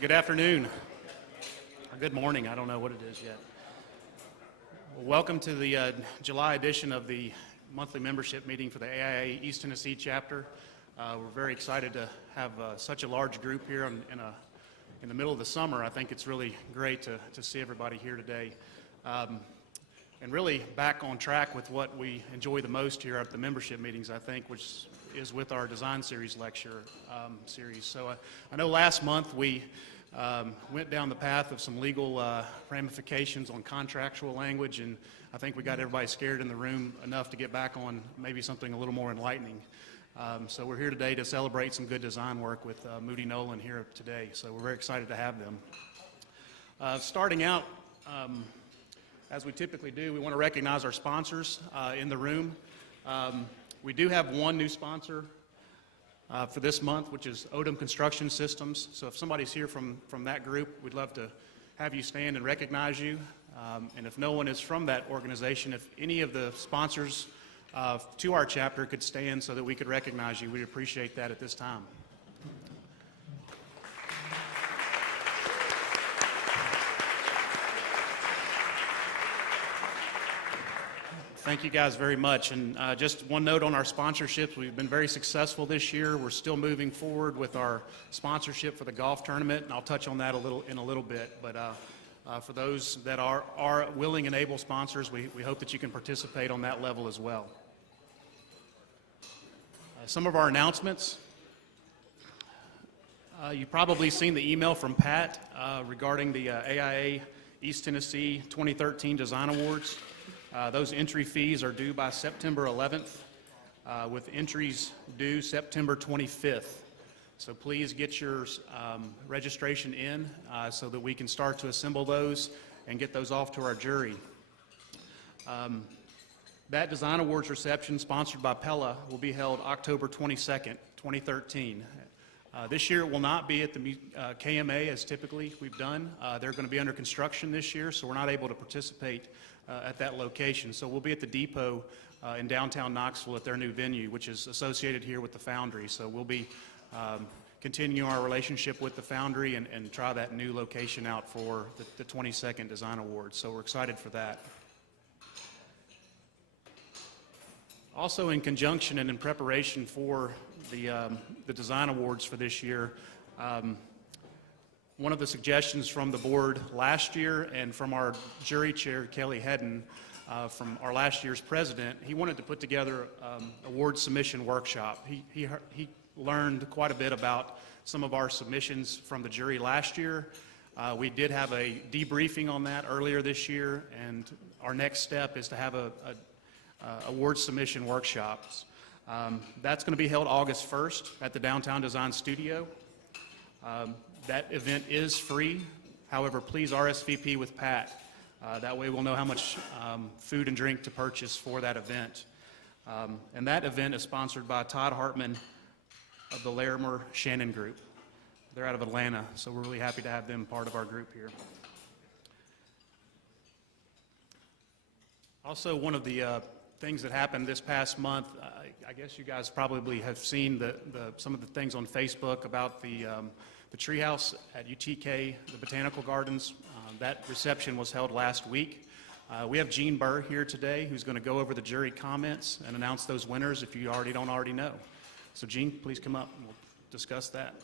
Good afternoon, or good morning, I don't know what it is yet. Well, welcome to the July edition of the monthly membership meeting for the AIA East Tennessee chapter. We're very excited to have such a large group here in the middle of the summer. I think it's really great to see everybody here today. And really back on track with what we enjoy the most here at the membership meetings, I think, which is with our design series lecture series. So I know last month we went down the path of some legal ramifications on contractual language, and I think we got everybody scared in the room enough to get back on maybe something a little more enlightening. So we're here today to celebrate some good design work with Moody Nolan here today, so we're very excited to have them. Starting out, as we typically do, we want to recognize our sponsors in the room. We do have one new sponsor for this month, which is Odom Construction Systems. So if somebody's here from that group, we'd love to have you stand and recognize you. And if no one is from that organization, if any of the sponsors to our chapter could stand so that we could recognize you, we'd appreciate that at this time. Thank you guys very much. And just one note on our sponsorships. We've been very successful this year. We're still moving forward with our sponsorship for the golf tournament, and I'll touch on that in a little bit. But for those that are willing and able sponsors, we hope that you can participate on that level as well. Some of our announcements. You've probably seen the email from Pat regarding the AIA East Tennessee 2013 Design Awards. Those entry fees are due by September 11th, with entries due September 25th. So please get your registration in so that we can start to assemble those and get those off to our jury. That Design Awards reception, sponsored by Pella, will be held October 22nd, 2013. This year it will not be at the KMA as typically we've done. They're going to be under construction this year, so we're not able to participate at that location. So we'll be at the Depot in downtown Knoxville at their new venue, which is associated here with the Foundry. So we'll be continuing our relationship with the Foundry and try that new location out for the 22nd Design Awards. So we're excited for that. Also, in conjunction and in preparation for the Design Awards for this year, one of the suggestions from the board last year and from our jury chair, Kelly Hedden, from our last year's president, he wanted to put together award submission workshop. He learned quite a bit about some of our submissions from the jury last year. We did have a debriefing on that earlier this year, and our next step is to have a award submission workshops. That's going to be held August 1st at the Downtown Design Studio. That event is free. However, please RSVP with Pat. That way we'll know how much food and drink to purchase for that event. And that event is sponsored by Todd Hartman of the Larimer Shannon Group. They're out of Atlanta, so we're really happy to have them part of our group here. Also, one of the things that happened this past month, I guess you guys probably have seen some of the things on Facebook about the treehouse at UTK, the Botanical Gardens. That reception was held last week. We have Gene Burr here today, who's going to go over the jury comments and announce those winners if you don't already know. So Gene, please come up and we'll discuss that.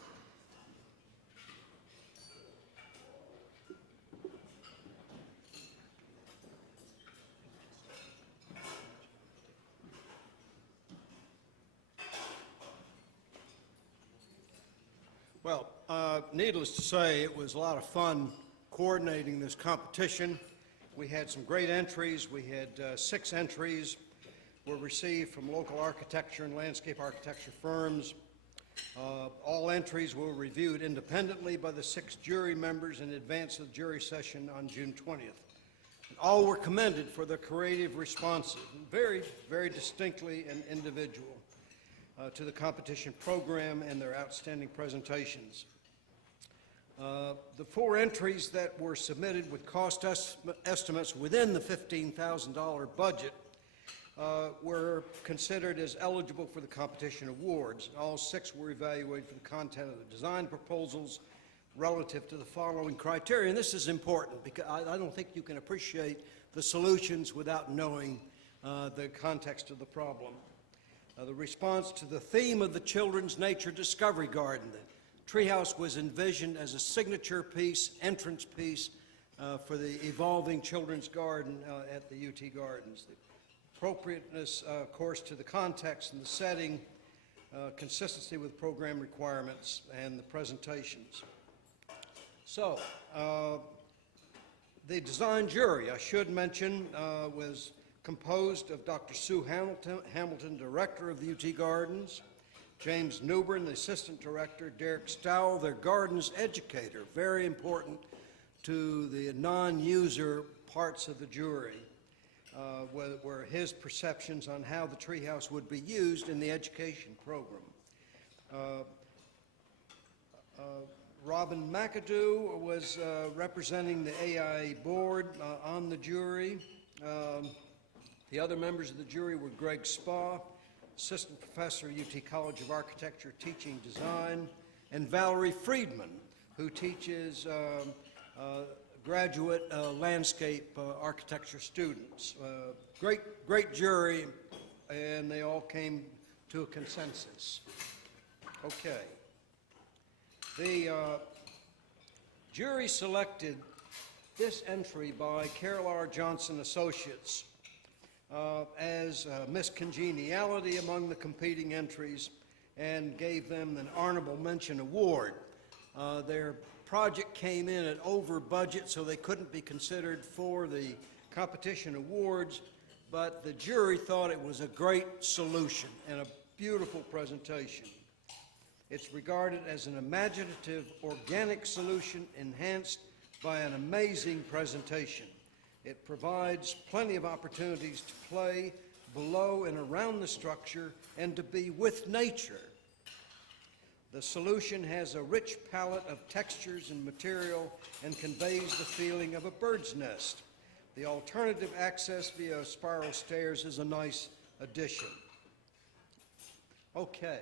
Well, needless to say, it was a lot of fun coordinating this competition. We had some great entries. We had 6 entries were received from local architecture and landscape architecture firms. All entries were reviewed independently by the 6 jury members in advance of the jury session on June 20th. And all were commended for their creative responses, very, very distinctly and individual to the competition program and their outstanding presentations. The 4 entries that were submitted with cost estimates within the $15,000 budget were considered as eligible for the competition awards. All 6 were evaluated for the content of the design proposals, relative to the following criteria. And this is important because I don't think you can appreciate the solutions without knowing the context of the problem. The response to the theme of the Children's Nature Discovery Garden. The treehouse was envisioned as a signature piece, entrance piece, for the evolving children's garden at the UT Gardens. The appropriateness, of course, to the context and the setting, consistency with program requirements, and the presentations. So, the design jury, I should mention, was composed of Dr. Sue Hamilton, director of the UT Gardens, James Newbern, the assistant director, Derek Stowell, their gardens educator, very important to the non-user parts of the jury, were his perceptions on how the treehouse would be used in the education program. Robin McAdoo was representing the AIA board on the jury. The other members of the jury were Greg Spa, assistant professor at UT College of Architecture, teaching design, and Valerie Friedman, who teaches graduate landscape architecture students. Great jury, and they all came to a consensus. Okay. The jury selected this entry by Carol R. Johnson Associates as Miss Congeniality among the competing entries and gave them an honorable mention award. Their project came in at over budget, so they couldn't be considered for the competition awards, but the jury thought it was a great solution and a beautiful presentation. It's regarded as an imaginative, organic solution enhanced by an amazing presentation. It provides plenty of opportunities to play below and around the structure and to be with nature. The solution has a rich palette of textures and material and conveys the feeling of a bird's nest. The alternative access via spiral stairs is a nice addition. Okay.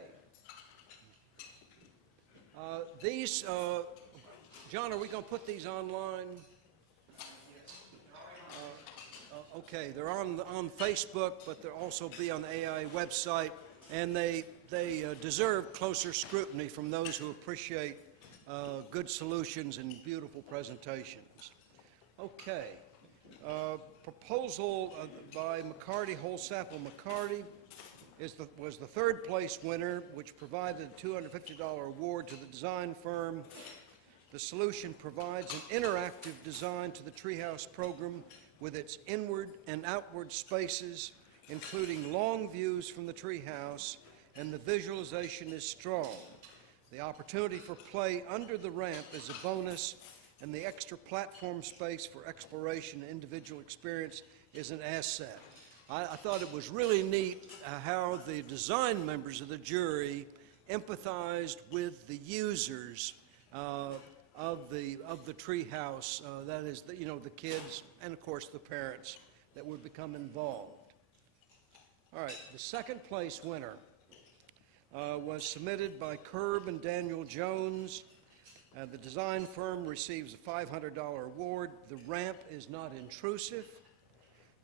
John, are we going to put these online? Okay, they're on Facebook, but they'll also be on the AIA website, and they deserve closer scrutiny from those who appreciate good solutions and beautiful presentations. Okay, proposal by McCarty, Holsapple McCarty, was the third place winner, which provided a $250 award to the design firm. The solution provides an interactive design to the treehouse program with its inward and outward spaces, including long views from the treehouse, and the visualization is strong. The opportunity for play under the ramp is a bonus, and the extra platform space for exploration and individual experience is an asset. I thought it was really neat how the design members of the jury empathized with the users of the treehouse, that is, the kids and, of course, the parents that would become involved. All right, the second place winner was submitted by Curb and Daniel Jones. The design firm receives a $500 award. The ramp is not intrusive.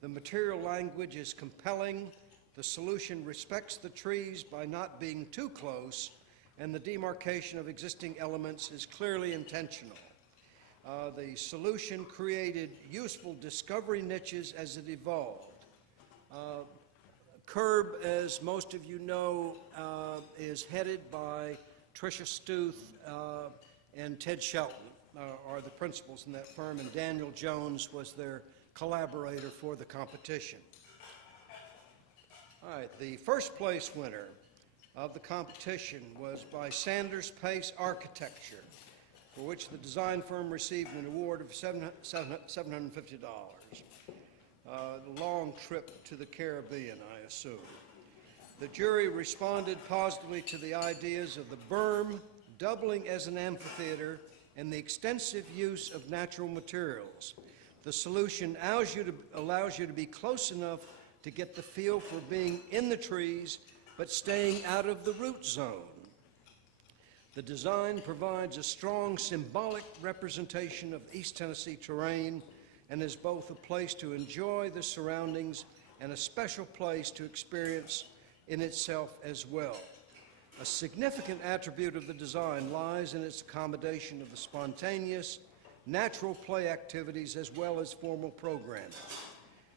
The material language is compelling. The solution respects the trees by not being too close, and the demarcation of existing elements is clearly intentional. The solution created useful discovery niches as it evolved. Curb, as most of you know, is headed by Tricia Stuth and Ted Shelton are the principals in that firm, and Daniel Jones was their collaborator for the competition. All right, the first place winner of the competition was by Sanders Pace Architecture, for which the design firm received an award of $750. A long trip to the Caribbean, I assume. The jury responded positively to the ideas of the berm doubling as an amphitheater and the extensive use of natural materials. The solution allows you to be close enough to get the feel for being in the trees, but staying out of the root zone. The design provides a strong symbolic representation of East Tennessee terrain and is both a place to enjoy the surroundings and a special place to experience in itself as well. A significant attribute of the design lies in its accommodation of the spontaneous, natural play activities as well as formal programming.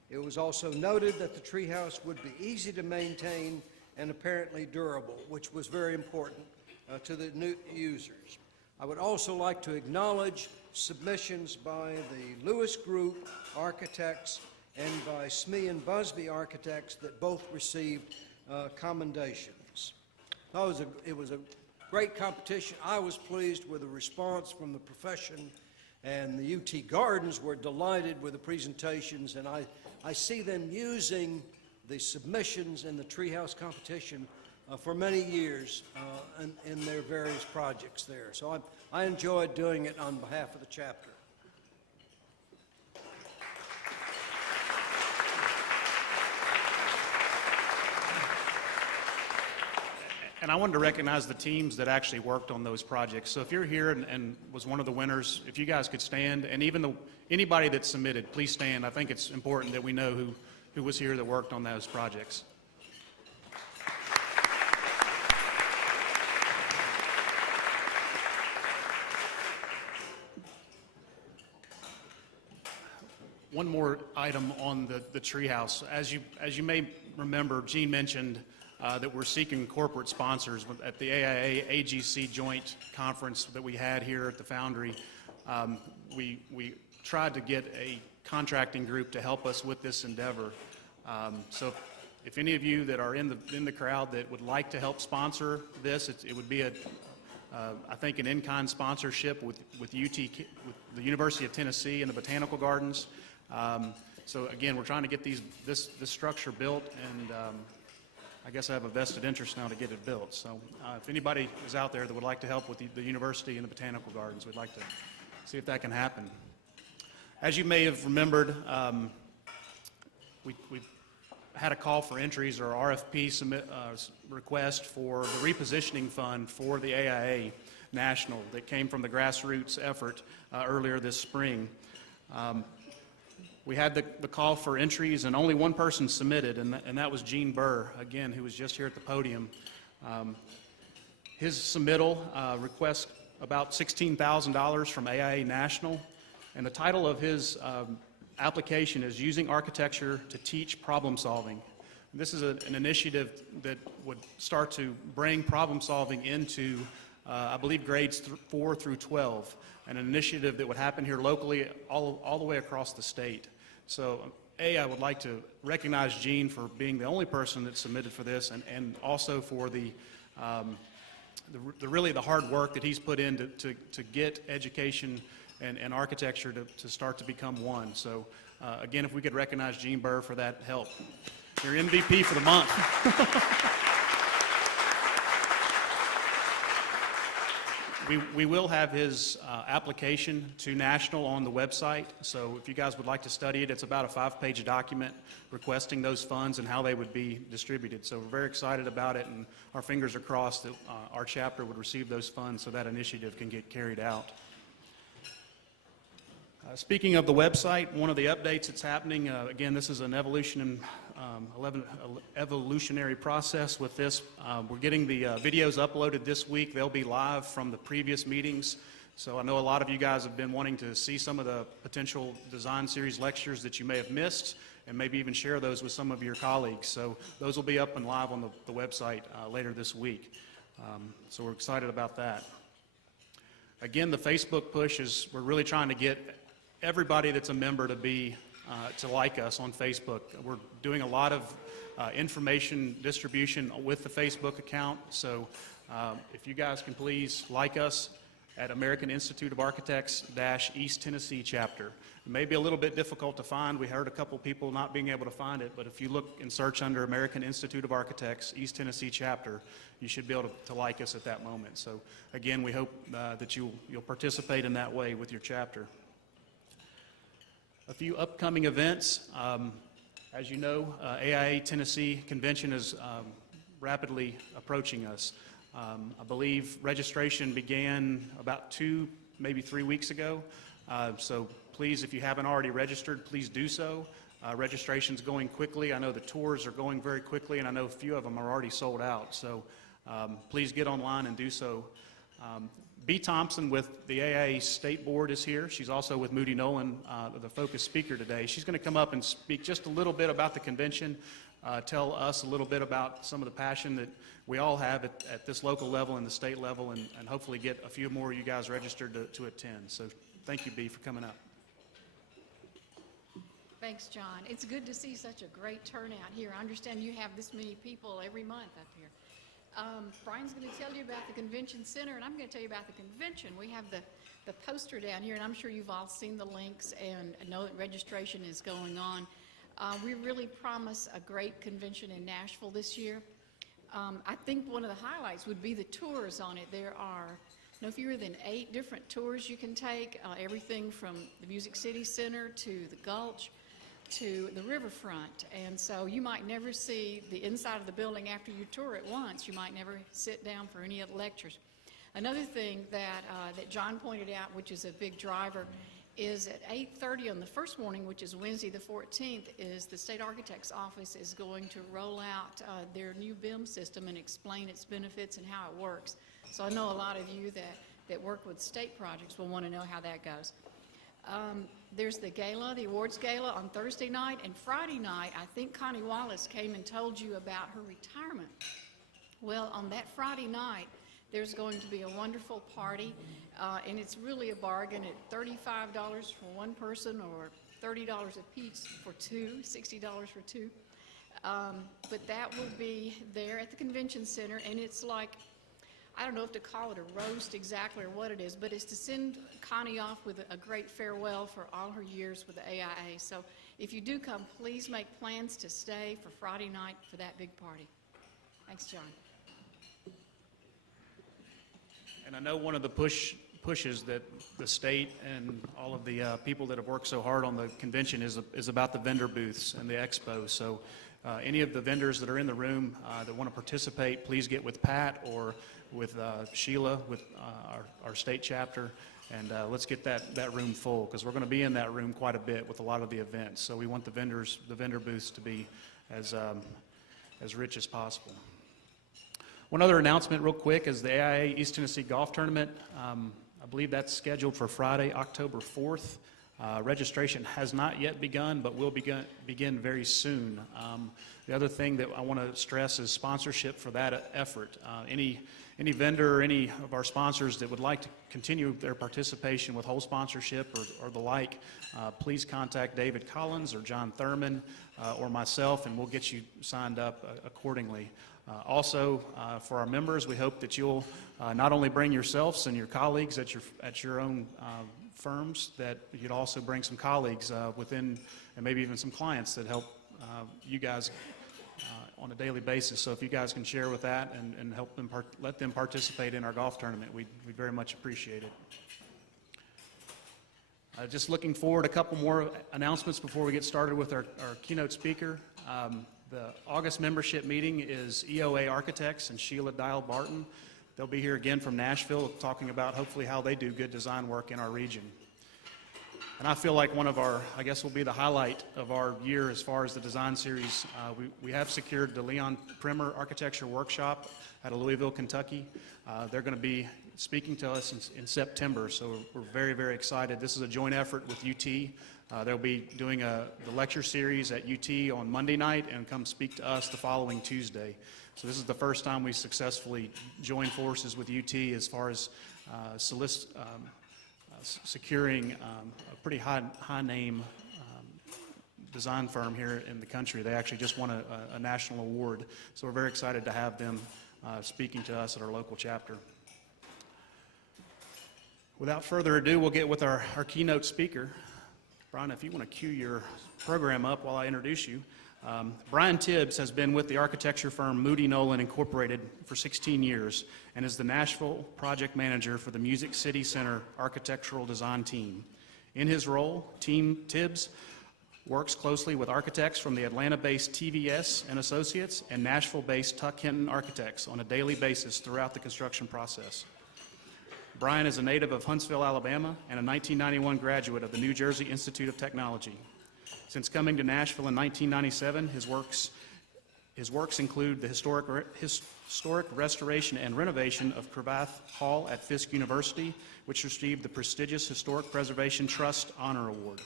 It was also noted that the treehouse would be easy to maintain and apparently durable, which was very important to the new users. I would also like to acknowledge submissions by the Lewis Group Architects and by Smee and Busby Architects that both received commendations. It was a great competition. I was pleased with the response from the profession, and the UT Gardens were delighted with the presentations, and I see them using the submissions in the treehouse competition for many years in their various projects there. So I enjoyed doing it on behalf of the chapter. And I wanted to recognize the teams that actually worked on those projects. So if you're here and was one of the winners, if you guys could stand, and even anybody that submitted, please stand. I think it's important that we know who was here that worked on those projects. One more item on the treehouse. As you may remember, Gene mentioned that we're seeking corporate sponsors at the AIA AGC joint conference that we had here at the Foundry. We tried to get a contracting group to help us with this endeavor. So if any of you that are in the crowd that would like to help sponsor this, it would be I think an in-kind sponsorship with with the University of Tennessee and the Botanical Gardens. So again, we're trying to get this structure built, and I guess I have a vested interest now to get it built. So if anybody is out there that would like to help with the university and the Botanical Gardens, we'd like to see if that can happen. As you may have remembered, we had a call for entries or RFP request for the repositioning fund for the AIA National that came from the grassroots effort earlier this spring. We had the call for entries, and only one person submitted, and that was Gene Burr, again, who was just here at the podium. His submittal requests about $16,000 from AIA National, and the title of his application is Using Architecture to Teach Problem Solving. This is an initiative that would start to bring problem solving into, I believe, grades 4 through 12, and an initiative that would happen here locally all the way across the state. So, I would like to recognize Gene for being the only person that submitted for this, and also for really the hard work that he's put in to get education and architecture to start to become one. So, again, if we could recognize Gene Burr for that help. Your MVP for the month. We will have his application to National on the website, so if you guys would like to study it, it's about a 5-page document requesting those funds and how they would be distributed. So we're very excited about it, and our fingers are crossed that our chapter would receive those funds so that initiative can get carried out. Speaking of the website, one of the updates that's happening, again, this is an evolutionary process with this. We're getting the videos uploaded this week. They'll be live from the previous meetings. So I know a lot of you guys have been wanting to see some of the potential design series lectures that you may have missed, and maybe even share those with some of your colleagues. So those will be up and live on the website later this week. So we're excited about that. Again, the Facebook push we're really trying to get everybody that's a member to like us on Facebook. We're doing a lot of information distribution with the Facebook account, so if you guys can please like us at American Institute of Architects - East Tennessee chapter. It may be a little bit difficult to find. We heard a couple people not being able to find it, but if you look and search under American Institute of Architects East Tennessee chapter, you should be able to like us at that moment. So again, we hope that you'll participate in that way with your chapter. A few upcoming events. As you know, AIA Tennessee Convention is rapidly approaching us. I believe registration began about 2, maybe 3 weeks ago. So please, if you haven't already registered, please do so. Registration's going quickly. I know the tours are going very quickly, and I know a few of them are already sold out. So please get online and do so. B. Thompson with the AA State Board is here. She's also with Moody Nolan, the focus speaker today. She's going to come up and speak just a little bit about the convention, tell us a little bit about some of the passion that we all have at this local level and the state level, and hopefully get a few more of you guys registered to attend. So thank you, B, for coming up. Thanks, John. It's good to see such a great turnout here. I understand you have this many people every month up here. Brian's going to tell you about the convention center, and I'm going to tell you about the convention. We have the poster down here, and I'm sure you've all seen the links and know that registration is going on. We really promise a great convention in Nashville this year. I think one of the highlights would be the tours on it. There are no fewer than 8 different tours you can take, everything from the Music City Center to the Gulch to the riverfront. And so you might never see the inside of the building after you tour it once. You might never sit down for any of the lectures. Another thing that John pointed out, which is a big driver, is at 8:30 on the first morning, which is Wednesday the 14th, is the State Architect's Office is going to roll out their new BIM system and explain its benefits and how it works. So I know a lot of you that work with state projects will want to know how that goes. There's the gala, the awards gala on Thursday night, and Friday night, I think Connie Wallace came and told you about her retirement. Well, on that Friday night, there's going to be a wonderful party, and it's really a bargain at $35 for one person or $30 a piece for two, $60 for two. But that will be there at the convention center, and it's like, I don't know if to call it a roast exactly or what it is, but it's to send Connie off with a great farewell for all her years with the AIA. So if you do come, please make plans to stay for Friday night for that big party. Thanks, John. And I know one of the pushes that the state and all of the people that have worked so hard on the convention is about the vendor booths and the expo. So any of the vendors that are in the room that want to participate, please get with Pat or with Sheila, with our state chapter, and let's get that room full, because we're going to be in that room quite a bit with a lot of the events. So we want the vendor booths to be as rich as possible. One other announcement real quick is the AIA East Tennessee Golf Tournament. I believe that's scheduled for Friday, October 4th. Registration has not yet begun, but will begin very soon. The other thing that I want to stress is sponsorship for that effort. Any vendor or any of our sponsors that would like to continue their participation with whole sponsorship or the like, please contact David Collins or John Thurman or myself, and we'll get you signed up accordingly. Also, for our members, we hope that you'll not only bring yourselves and your colleagues at your own firms, that you'd also bring some colleagues within, and maybe even some clients that help you guys on a daily basis. So if you guys can share with that and help them let them participate in our golf tournament, we'd very much appreciate it. Just looking forward, a couple more announcements before we get started with our keynote speaker. The August membership meeting is EOA Architects and Sheila Dial Barton. They'll be here again from Nashville talking about hopefully how they do good design work in our region. And I feel like one of our, I guess will be the highlight of our year as far as the design series. We have secured the Leon Primer Architecture Workshop out of Louisville, Kentucky. They're going to be speaking to us in September, so we're very, very excited. This is a joint effort with UT. They'll be doing the lecture series at UT on Monday night and come speak to us the following Tuesday. So this is the first time we successfully joined forces with UT as far as securing a pretty high name design firm here in the country. They actually just won a national award, so we're very excited to have them speaking to us at our local chapter. Without further ado, we'll get with our keynote speaker. Brian, if you want to cue your program up while I introduce you. Brian Tibbs has been with the architecture firm Moody Nolan Incorporated for 16 years and is the Nashville project manager for the Music City Center architectural design team. In his role, Team Tibbs works closely with architects from the Atlanta-based TVS and Associates and Nashville-based Tuck Hinton Architects on a daily basis throughout the construction process. Brian is a native of Huntsville, Alabama, and a 1991 graduate of the New Jersey Institute of Technology. Since coming to Nashville in 1997, his works include the historic restoration and renovation of Cravath Hall at Fisk University, which received the prestigious Historic Preservation Trust Honor Award.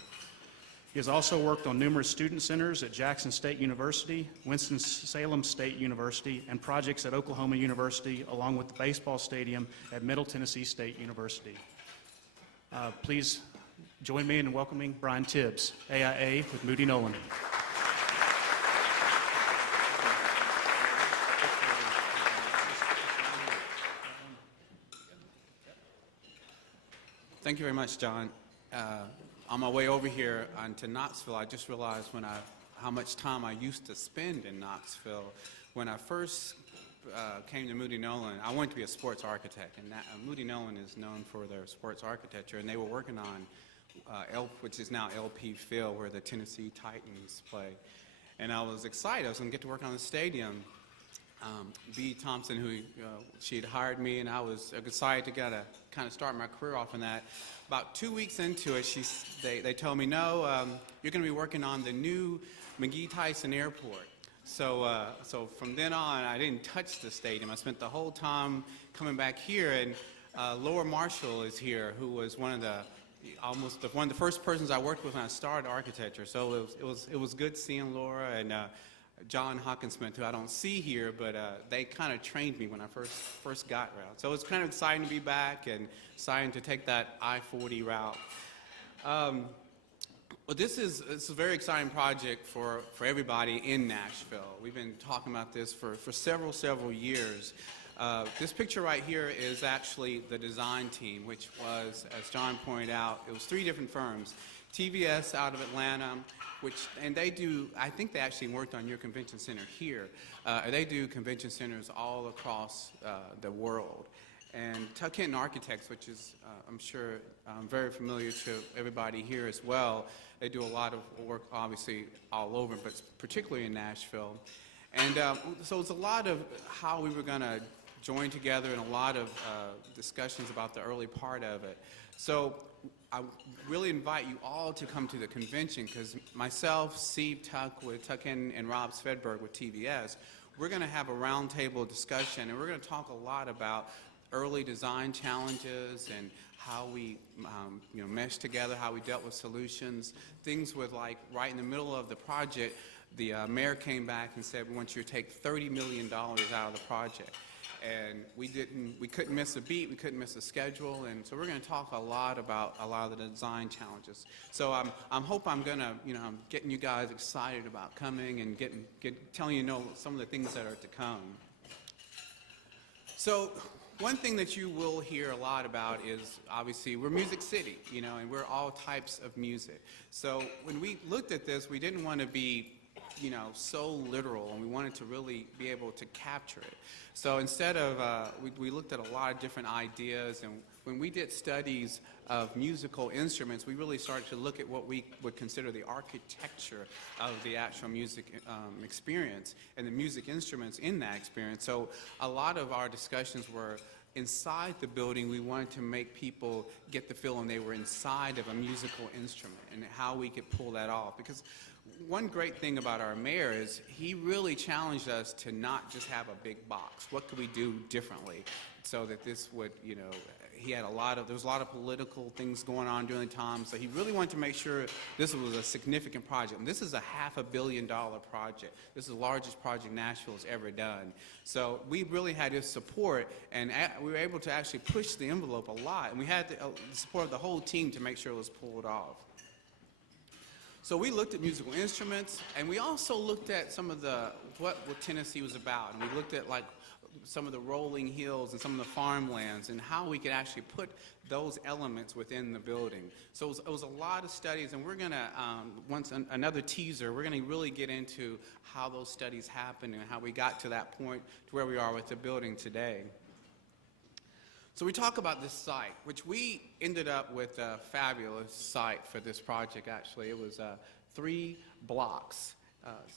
He has also worked on numerous student centers at Jackson State University, Winston-Salem State University, and projects at Oklahoma University, along with the baseball stadium at Middle Tennessee State University. Please join me in welcoming Brian Tibbs, AIA with Moody Nolan. Thank you very much, John. On my way over here to Knoxville, I just realized how much time I used to spend in Knoxville. When I first came to Moody Nolan, I wanted to be a sports architect, and Moody Nolan is known for their sports architecture, and they were working on which is now LP Field, where the Tennessee Titans play. And I was excited. I was going to get to work on the stadium. B. Thompson, who she had hired me, and I was excited to kind of start my career off in that. About 2 weeks into it, they told me, no, you're going to be working on the new McGee Tyson Airport. So from then on, I didn't touch the stadium. I spent the whole time coming back here, and Laura Marshall is here, who was one of the first persons I worked with when I started architecture. So it was good seeing Laura and John Hawkinsmith, who I don't see here, but they kind of trained me when I first got around. So it's kind of exciting to be back and exciting to take that I-40 route. Well, this is a very exciting project for everybody in Nashville. We've been talking about this for several years. This picture right here is actually the design team, which was, as John pointed out, it was 3 different firms. TVS out of Atlanta, and they do, I think they actually worked on your convention center here. They do convention centers all across the world. And Tuck Hinton Architects, which is, I'm sure, very familiar to everybody here as well. They do a lot of work, obviously, all over, but particularly in Nashville. And so it's a lot of how we were going to join together and a lot of discussions about the early part of it. So I really invite you all to come to the convention, because myself, Steve Tuck with Tuck Hinton, and Rob Svedberg with TVS, we're going to have a roundtable discussion, and we're going to talk a lot about early design challenges and how we meshed together, how we dealt with solutions, things with, like, right in the middle of the project, the mayor came back and said, we want you to take $30 million out of the project. And we couldn't miss a beat, we couldn't miss a schedule, and so we're going to talk a lot about a lot of the design challenges. So I'm getting you guys excited about coming and telling you some of the things that are to come. So one thing that you will hear a lot about is, obviously, we're Music City, and we're all types of music. So when we looked at this, we didn't want to be so literal, and we wanted to really be able to capture it. So instead of, we looked at a lot of different ideas, and when we did studies of musical instruments, we really started to look at what we would consider the architecture of the actual music experience and the music instruments in that experience. So a lot of our discussions were inside the building. We wanted to make people get the feeling they were inside of a musical instrument and how we could pull that off. Because one great thing about our mayor is he really challenged us to not just have a big box. What could we do differently so that this would, there was a lot of political things going on during the time, so he really wanted to make sure this was a significant project. And this is a $500 million project. This is the largest project Nashville has ever done. So we really had his support, and we were able to actually push the envelope a lot, and we had the support of the whole team to make sure it was pulled off. So we looked at musical instruments, and we also looked at some of what Tennessee was about, and we looked at some of the rolling hills and some of the farmlands and how we could actually put those elements within the building. So it was a lot of studies, and we're going to, another teaser, we're going to really get into how those studies happened and how we got to that point to where we are with the building today. So we talk about this site, which we ended up with a fabulous site for this project, actually. It was 3 blocks.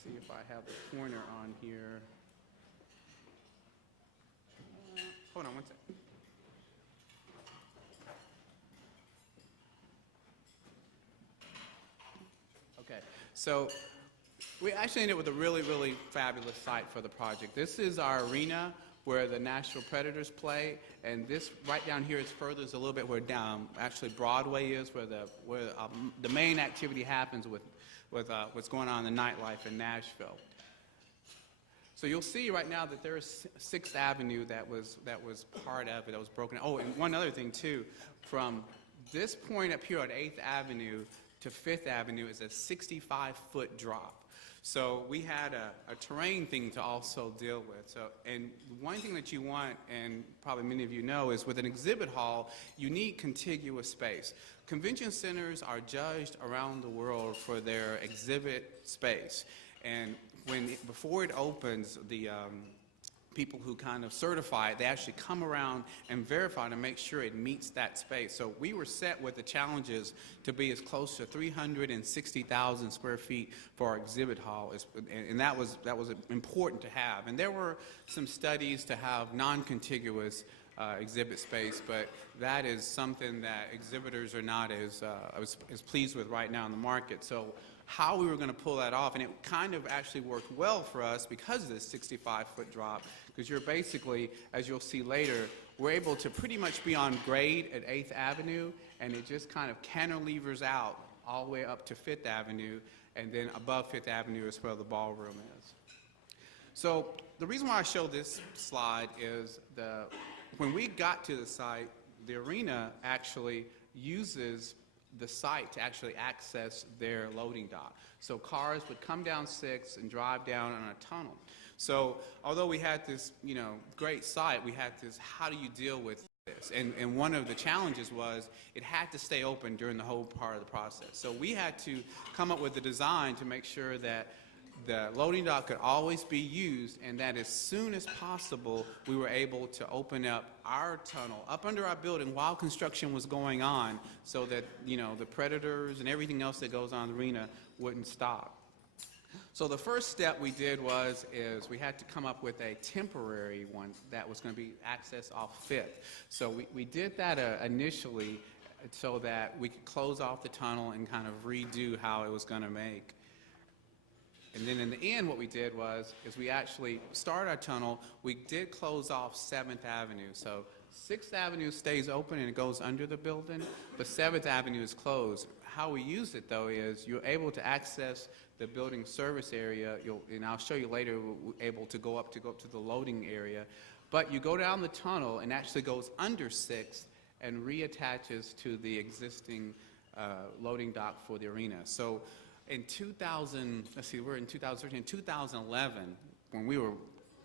See if I have the pointer on here. Hold on one second. Okay, so we actually ended up with a really, really fabulous site for the project. This is our arena where the Nashville Predators play, and this right down here is further is a little bit where actually Broadway is, where the main activity happens with what's going on in the nightlife in Nashville. So you'll see right now that there is 6th Avenue that was part of it, that was broken. Oh, and one other thing too, from this point up here on 8th Avenue to 5th Avenue is a 65-foot drop. So we had a terrain thing to also deal with. So, and one thing that you want, and probably many of you know, is with an exhibit hall, you need contiguous space. Convention centers are judged around the world for their exhibit space. And before it opens, the people who kind of certify it, they actually come around and verify to make sure it meets that space. So we were set with the challenges to be as close to 360,000 square feet for our exhibit hall, and that was important to have. And there were some studies to have non-contiguous exhibit space, but that is something that exhibitors are not as pleased with right now in the market. So how we were going to pull that off, and it kind of actually worked well for us because of this 65-foot drop, because you're basically, as you'll see later, we're able to pretty much be on grade at 8th Avenue, and it just kind of cantilevers out all the way up to 5th Avenue, and then above 5th Avenue is where the ballroom is. So the reason why I show this slide is when we got to the site, the arena actually uses the site to actually access their loading dock. So cars would come down 6 and drive down on a tunnel. So although we had this, great site, we had this, how do you deal with this? And one of the challenges was it had to stay open during the whole part of the process. So we had to come up with a design to make sure that the loading dock could always be used, and that as soon as possible we were able to open up our tunnel up under our building while construction was going on, so that the predators and everything else that goes on in the arena wouldn't stop. So the first step we did is we had to come up with a temporary one that was going to be accessed off 5th. So we did that initially so that we could close off the tunnel and kind of redo how it was going to make. And then in the end, what we did is we actually started our tunnel. We did close off 7th Avenue. So 6th Avenue stays open and it goes under the building, but 7th Avenue is closed. How we use it, though, is you're able to access the building service area, and I'll show you later, we're able to go up to the loading area. But you go down the tunnel and actually goes under 6th and reattaches to the existing loading dock for the arena. So in 2013, 2011, when we were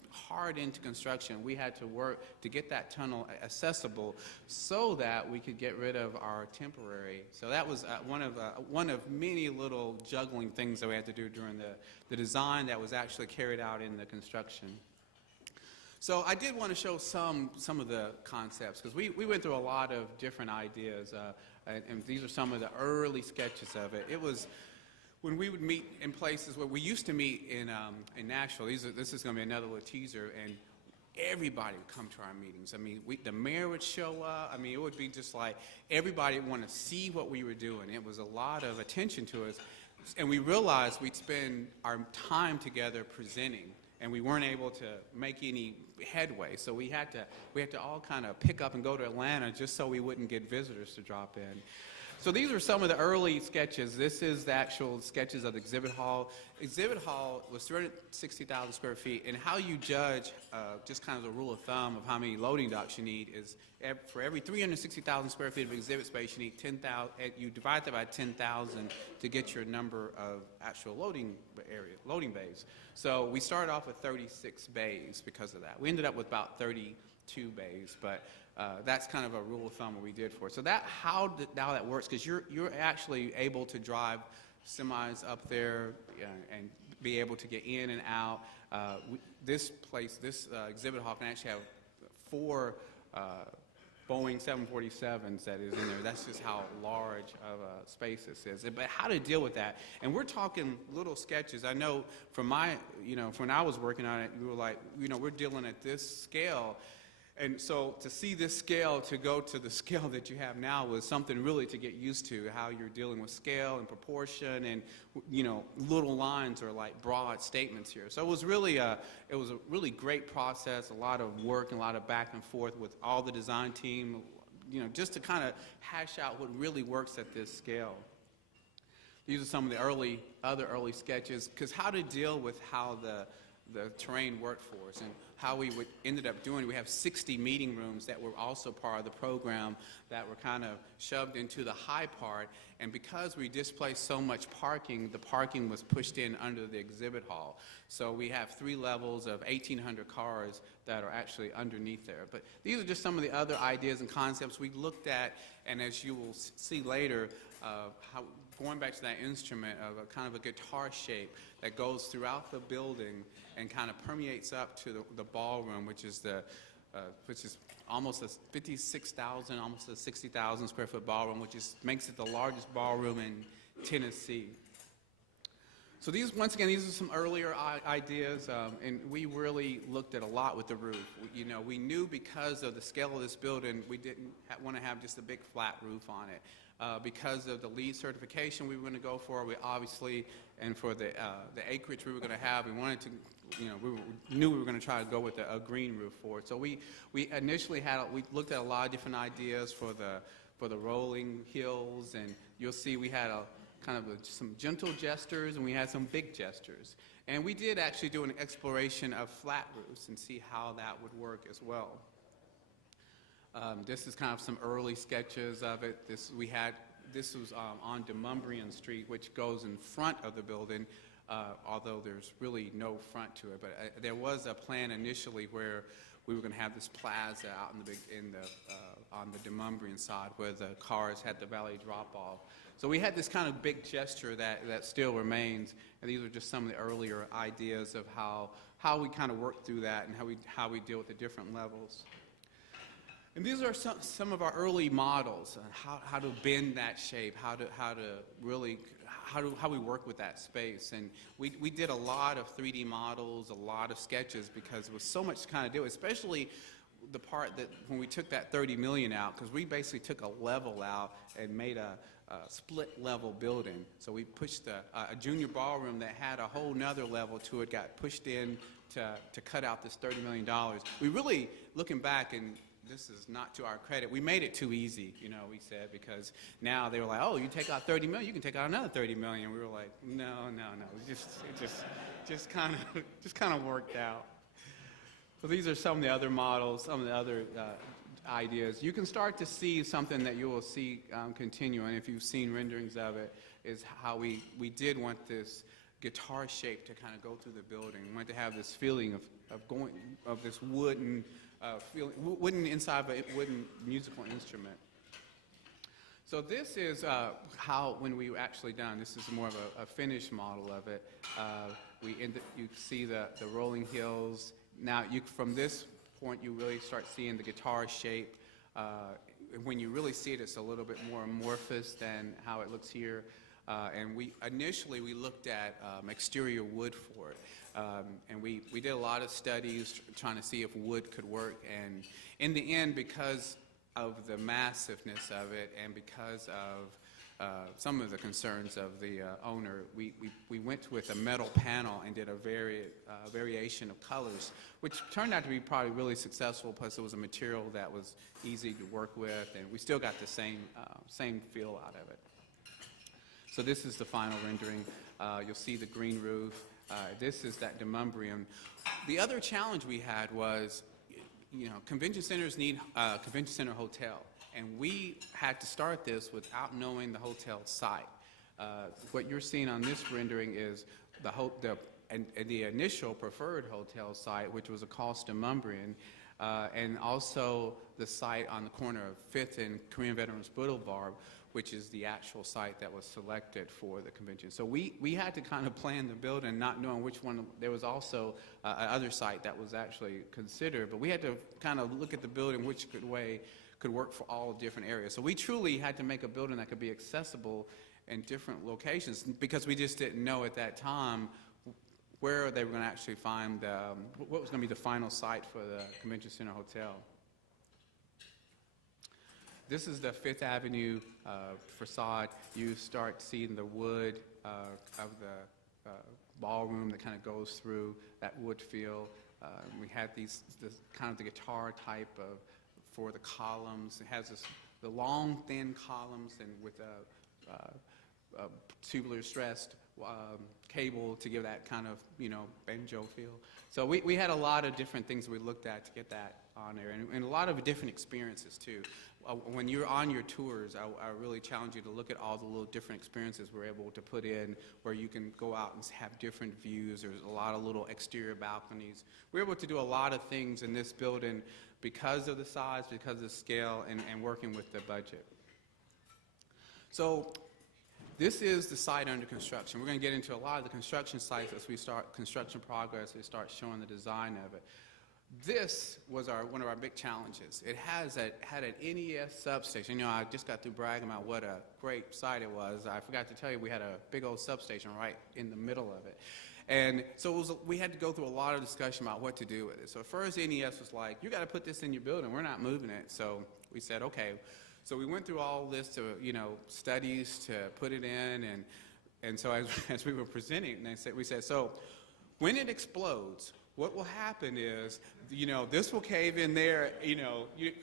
hard into construction, we had to work to get that tunnel accessible so that we could get rid of our temporary. So that was one of many little juggling things that we had to do during the design that was actually carried out in the construction. So I did want to show some of the concepts, because we went through a lot of different ideas, and these are some of the early sketches of it. It was when we would meet in places where we used to meet in Nashville. This is going to be another little teaser, and everybody would come to our meetings. I mean, the mayor would show up. I mean, it would be just like everybody would want to see what we were doing. It was a lot of attention to us, and we realized we'd spend our time together presenting, and we weren't able to make any headway. So we had to all kind of pick up and go to Atlanta just so we wouldn't get visitors to drop in. So these are some of the early sketches. This is the actual sketches of the exhibit hall. Exhibit hall was 360,000 square feet, and how you judge, just kind of the rule of thumb of how many loading docks you need is for every 360,000 square feet of exhibit space, you need 10,000. You divide that by 10,000 to get your number of actual loading bays. So we started off with 36 bays because of that. We ended up with about 32 bays, but that's kind of a rule of thumb what we did for it. So how that works, because you're actually able to drive semis up there and be able to get in and out. This exhibit hall can actually have 4 Boeing 747s that is in there. That's just how large of a space this is. But how to deal with that? And we're talking little sketches. I know from my, when I was working on it, we were like, we're dealing at this scale. And so to see this scale, to go to the scale that you have now was something really to get used to, how you're dealing with scale and proportion and, little lines are like broad statements here. So it was really a really great process, a lot of work and a lot of back and forth with all the design team, just to kind of hash out what really works at this scale. These are some of the other early sketches, because how to deal with how the terrain worked for us and how we ended up doing. We have 60 meeting rooms that were also part of the program that were kind of shoved into the high part, and because we displaced so much parking, the parking was pushed in under the exhibit hall. So we have 3 levels of 1,800 cars that are actually underneath there. But these are just some of the other ideas and concepts we looked at, and as you will see later, how going back to that instrument of a kind of a guitar shape that goes throughout the building and kind of permeates up to the ballroom, which is almost a 56,000, almost a 60,000 square foot ballroom, which makes it the largest ballroom in Tennessee. So once again, these are some earlier ideas, and we really looked at a lot with the roof. We knew because of the scale of this building, we didn't want to have just a big flat roof on it. Because of the LEED certification we were going to go for, we obviously, and for the acreage we were going to have, we wanted to, we knew we were going to try to go with a green roof for it. So we initially we looked at a lot of different ideas for the rolling hills, and you'll see we had some gentle gestures and we had some big gestures. And we did actually do an exploration of flat roofs and see how that would work as well. This is kind of some early sketches of it. This was on Demumbrian Street, which goes in front of the building, although there's really no front to it. But there was a plan initially where we were going to have this plaza out on the Demumbrian side where the cars had the valet drop off. So we had this kind of big gesture that still remains, and these are just some of the earlier ideas of how we kind of work through that and how we deal with the different levels. And these are some of our early models, how to bend that shape, how we work with that space. And we did a lot of 3D models, a lot of sketches, because there was so much to kind of do, especially the part that when we took that $30 million out, because we basically took a level out and made a split level building. So we pushed a junior ballroom that had a whole nother level to it, got pushed in to cut out this $30 million. We really, looking back, and this is not to our credit, we made it too easy, we said, because now they were like, oh, you take out 30 million, you can take out another 30 million. We were like, no, it just kind of worked out. So these are some of the other models, some of the other ideas. You can start to see something that you will see continue, and if you've seen renderings of it, is how we did want this guitar shape to kind of go through the building. We wanted to have this feeling of this wooden wooden inside of a wooden musical instrument. So this is how, when we were actually done, this is more of a finished model of it. You see the rolling hills. Now, from this point, you really start seeing the guitar shape. When you really see it, it's a little bit more amorphous than how it looks here. And initially we looked at exterior wood for it. And we did a lot of studies trying to see if wood could work. And in the end, because of the massiveness of it and because of some of the concerns of the owner, we went with a metal panel and did a variation of colors, which turned out to be probably really successful, plus it was a material that was easy to work with, and we still got the same feel out of it. So this is the final rendering. You'll see the green roof. This is that Demumbrian. The other challenge we had was, convention centers need a convention center hotel, and we had to start this without knowing the hotel site. What you're seeing on this rendering is the initial preferred hotel site, which was called Demumbrian, and also the site on the corner of 5th and Korean Veterans Boulevard, which is the actual site that was selected for the convention. So we had to kind of plan the building, not knowing which one. There was also another site that was actually considered, but we had to kind of look at the building, which way could work for all different areas. So we truly had to make a building that could be accessible in different locations, because we just didn't know at that time where they were going to actually find, what was going to be the final site for the Convention Center Hotel. This is the Fifth Avenue facade. You start seeing the wood of the ballroom that kind of goes through that wood feel. We had this kind of the guitar type of for the columns. It has the long, thin columns and with a tubular stressed cable to give that kind of, banjo feel. So we had a lot of different things we looked at to get that on there, and a lot of different experiences too. When you're on your tours, I really challenge you to look at all the little different experiences we're able to put in, where you can go out and have different views. There's a lot of little exterior balconies. We're able to do a lot of things in this building because of the size, because of the scale, and working with the budget. So this is the site under construction. We're going to get into a lot of the construction sites as we start construction progress, we start showing the design of it. This was one of our big challenges. It had an NES substation. I just got through bragging about what a great site it was. I forgot to tell you we had a big old substation right in the middle of it. And so we had to go through a lot of discussion about what to do with it. So first NES was like, you got to put this in your building. We're not moving it. So we said, okay. So we went through all this to, studies to put it in. And so as we were presenting, we said, so when it explodes, what will happen is, this will cave in there,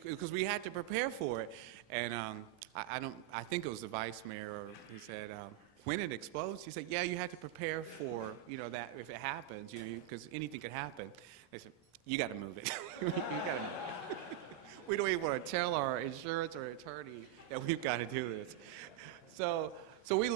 because we had to prepare for it. And I think it was the vice mayor, he said, when it explodes, he said, yeah, you have to prepare for, that if it happens, because anything could happen. They said, you got to move it. You got to move it. We don't even want to tell our insurance or attorney that we've got to do this. So we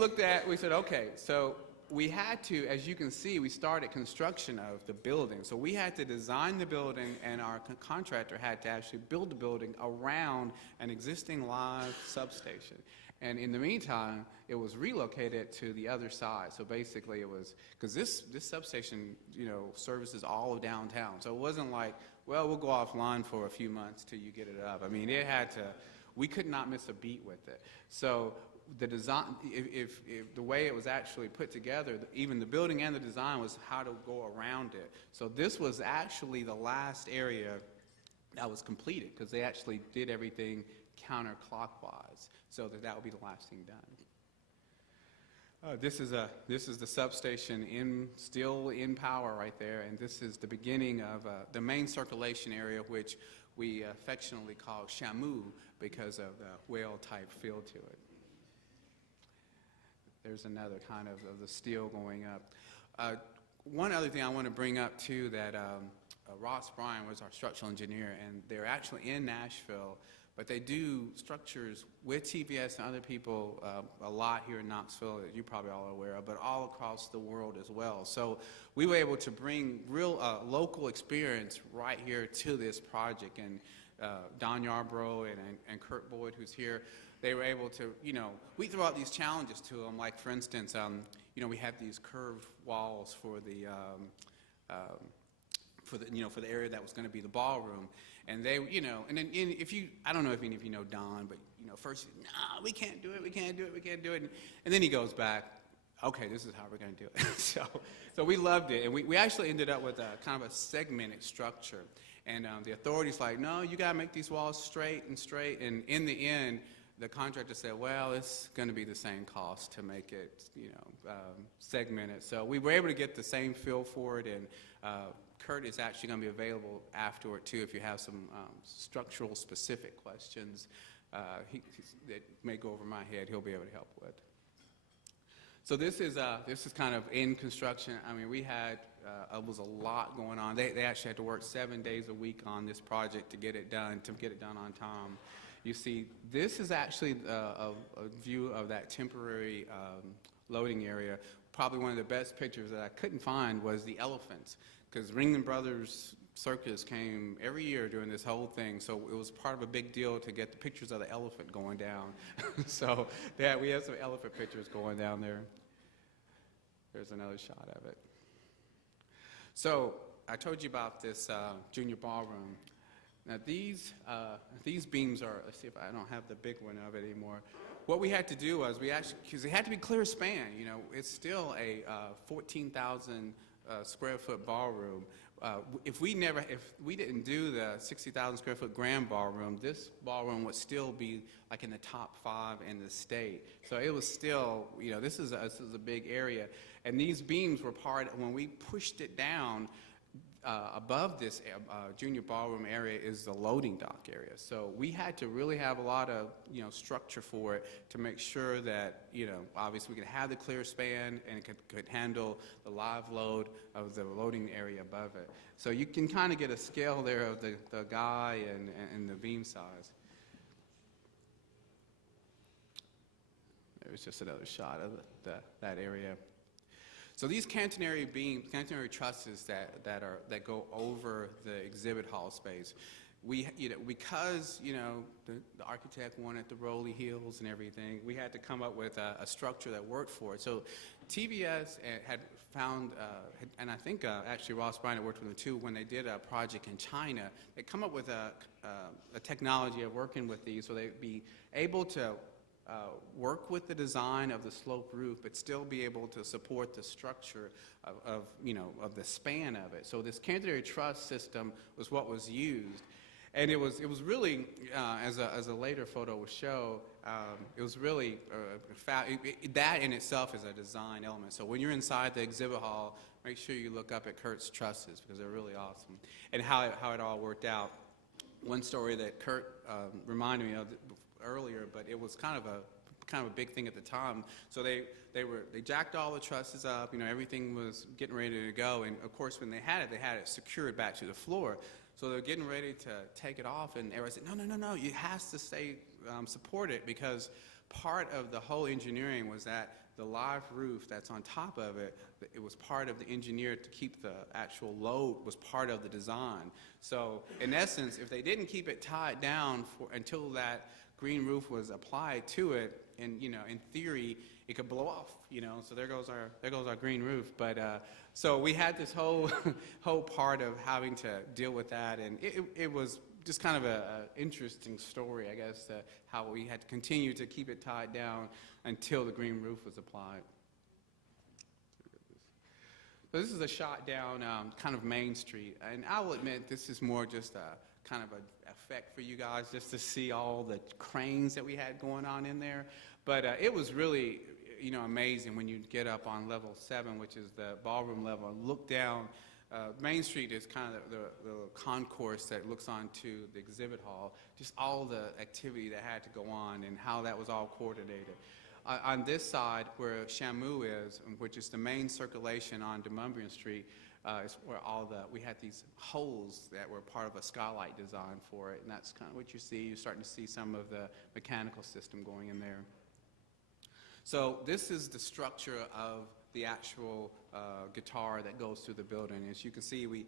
said, okay, so we had to, as you can see, we started construction of the building. So we had to design the building, and our contractor had to actually build the building around an existing live substation. And in the meantime, it was relocated to the other side. So basically it was, because this substation, services all of downtown. So it wasn't like, well, we'll go offline for a few months till you get it up. I mean, we could not miss a beat with it. So the design, if the way it was actually put together, even the building and the design was how to go around it. So this was actually the last area that was completed, because they actually did everything counterclockwise, so that would be the last thing done. This is the substation still in power right there, and this is the beginning of the main circulation area, which we affectionately call Shamu because of the whale-type feel to it. There's another kind of the steel going up. One other thing I want to bring up too, that Ross Bryan was our structural engineer, and they're actually in Nashville, but they do structures with TVS and other people a lot here in Knoxville that you probably all are aware of, but all across the world as well. So we were able to bring real local experience right here to this project, and Don Yarbrough and Kurt Boyd, who's here, they were able to, we throw out these challenges to them, like for instance, we have these curved walls for the area that was going to be the ballroom. And they, and then I don't know if any of you know Don, but, first, no, we can't do it, we can't do it. And then he goes back, okay, this is how we're going to do it. So we loved it. And we actually ended up with a kind of a segmented structure. And the authorities like, no, you got to make these walls straight. And in the end, the contractor said, well, it's going to be the same cost to make it, segmented. So we were able to get the same feel for it, and Kurt is actually going to be available afterward, too, if you have some structural specific questions that may go over my head, he'll be able to help with. So this is kind of in construction. I mean, we had, was a lot going on. They actually had to work 7 days a week on this project to get it done on time. You see, this is actually a view of that temporary loading area. Probably one of the best pictures that I couldn't find was the elephants, because Ringling Brothers circus came every year during this whole thing, so it was part of a big deal to get the pictures of the elephant going down. So yeah, we have some elephant pictures going down there. There's another shot of it. So I told you about this junior ballroom. Now these beams are, let's see if I don't have the big one of it anymore. What we had to do was because it had to be clear span, you know, it's still a 14,000 square foot ballroom. If we didn't do the 60,000 square foot grand ballroom, this ballroom would still be like in the top 5 in the state. So it was still, you know, this is a big area. And these beams were when we pushed it down, above this junior ballroom area is the loading dock area. So we had to really have a lot of, you know, structure for it to make sure that, you know, obviously we could have the clear span and it could handle the live load of the loading area above it. So you can kind of get a scale there of the guy and the beam size. There's just another shot of that area. So these catenary beams, catenary trusses that go over the exhibit hall space, because the architect wanted the rolly hills and everything, we had to come up with a structure that worked for it. So TBS had found, and I think actually Ross Bryant worked with them too, when they did a project in China, they come up with a technology of working with these so they'd be able to work with the design of the slope roof, but still be able to support the structure of the span of it. So this catenary truss system was what was used, and it was really, as a later photo will show, it was really that in itself is a design element. So when you're inside the exhibit hall, make sure you look up at Kurt's trusses because they're really awesome, and how it all worked out. One story that Kurt reminded me of earlier, but it was kind of a big thing at the time. So they jacked all the trusses up, everything was getting ready to go, and of course when they had it secured back to the floor. So they're getting ready to take it off, and everyone said, no, it has to stay supported, because part of the whole engineering was that the live roof that's on top of it, it was part of the engineer to keep the actual load, was part of the design. So in essence, if they didn't keep it tied down until that green roof was applied to it, and in theory it could blow off, so there goes our green roof. But so we had this whole part of having to deal with that, and it was just kind of a interesting story, I guess, how we had to continue to keep it tied down until the green roof was applied. So this is a shot down kind of Main Street, and I will admit this is more just a kind of an effect for you guys, just to see all the cranes that we had going on in there. But it was really amazing when you get up on level 7, which is the ballroom level, and look down. Main Street is kind of the concourse that looks onto the exhibit hall, just all the activity that had to go on and how that was all coordinated. On this side, where Shamu is, which is the main circulation on Demonbreun Street, is where we had these holes that were part of a skylight design for it, and that's kind of what you see. You're starting to see some of the mechanical system going in there. So this is the structure of the actual guitar that goes through the building. As you can see, we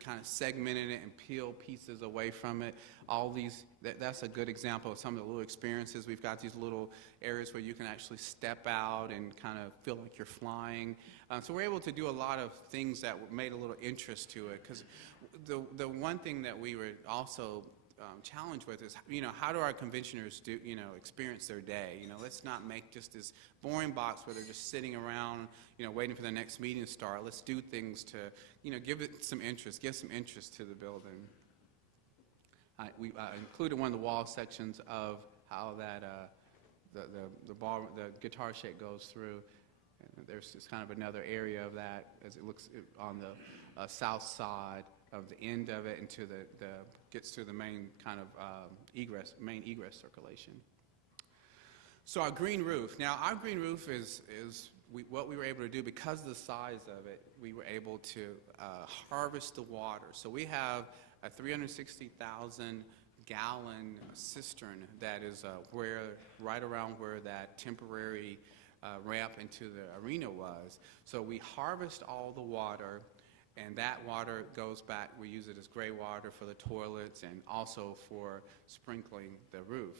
kind of segmented it and peeled pieces away from it. All these, that's a good example of some of the little experiences. We've got these little areas where you can actually step out and kind of feel like you're flying. So we're able to do a lot of things that made a little interest to it, because the one thing that we were also challenge with is, how do our conventioners do, experience their day? Let's not make just this boring box where they're just sitting around, waiting for the next meeting to start. Let's do things to, give it some interest, give some interest to the building. We included one of the wall sections of how that the guitar shape goes through. And there's just kind of another area of that as it looks on the south side of the end of it into gets to the main kind of main egress circulation. So our green roof. Now our green roof is what we were able to do because of the size of it. We were able to harvest the water. So we have a 360,000 gallon cistern that is right around where that temporary ramp into the arena was. So we harvest all the water, And that water goes back, we use it as gray water for the toilets and also for sprinkling the roof.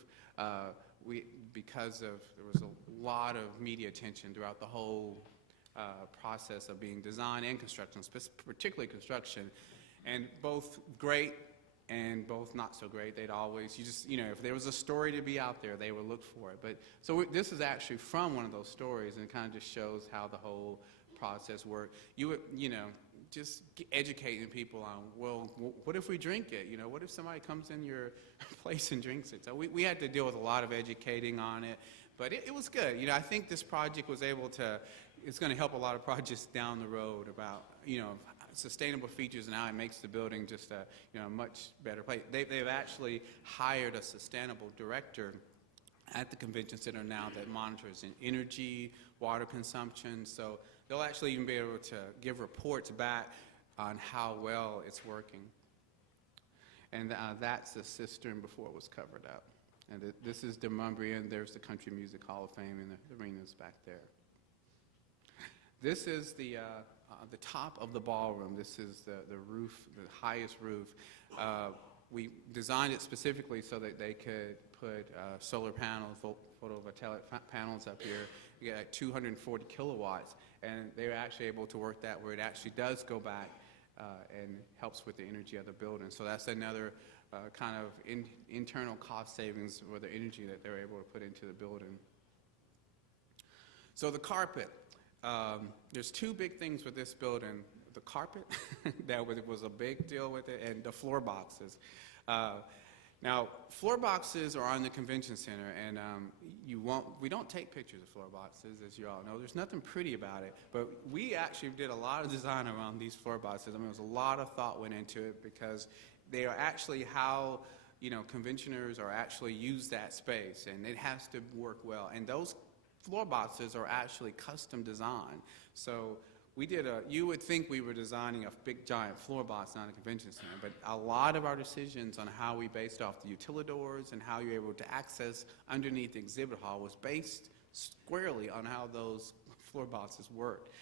Because there was a lot of media attention throughout the whole process of being design and construction, particularly construction, and both great and both not so great. They'd always, if there was a story to be out there, they would look for it. But so this is actually from one of those stories, and it kind of just shows how the whole process worked. You would, just educating people on, well, what if we drink it? What if somebody comes in your place and drinks it? So we had to deal with a lot of educating on it, but it was good. I think this project was able to, it's going to help a lot of projects down the road about, sustainable features and how it makes the building just a much better place. They've actually hired a sustainable director at the convention center now that monitors energy, water consumption, so they'll actually even be able to give reports back on how well it's working. And that's the cistern before it was covered up. And this is Demonbreun. There's the Country Music Hall of Fame, and the arena's back there. This is the top of the ballroom. This is the roof, the highest roof. We designed it specifically so that they could put solar panels, photovoltaic panels up here. You get 240 kilowatts, and they were actually able to work that where it actually does go back and helps with the energy of the building. So that's another kind of internal cost savings for the energy that they're able to put into the building. So the carpet. There's two big things with this building. The carpet, that was a big deal with it, and the floor boxes. Now, floor boxes are on the convention center, and we don't take pictures of floor boxes, as you all know. There's nothing pretty about it, but we actually did a lot of design around these floor boxes. There was a lot of thought went into it because they are actually how conventioners are actually use that space, and it has to work well. And those floor boxes are actually custom designed. So you would think we were designing a big giant floor box, not a convention center, but a lot of our decisions on how we based off the utilidors and how you're able to access underneath the exhibit hall was based squarely on how those floor boxes worked.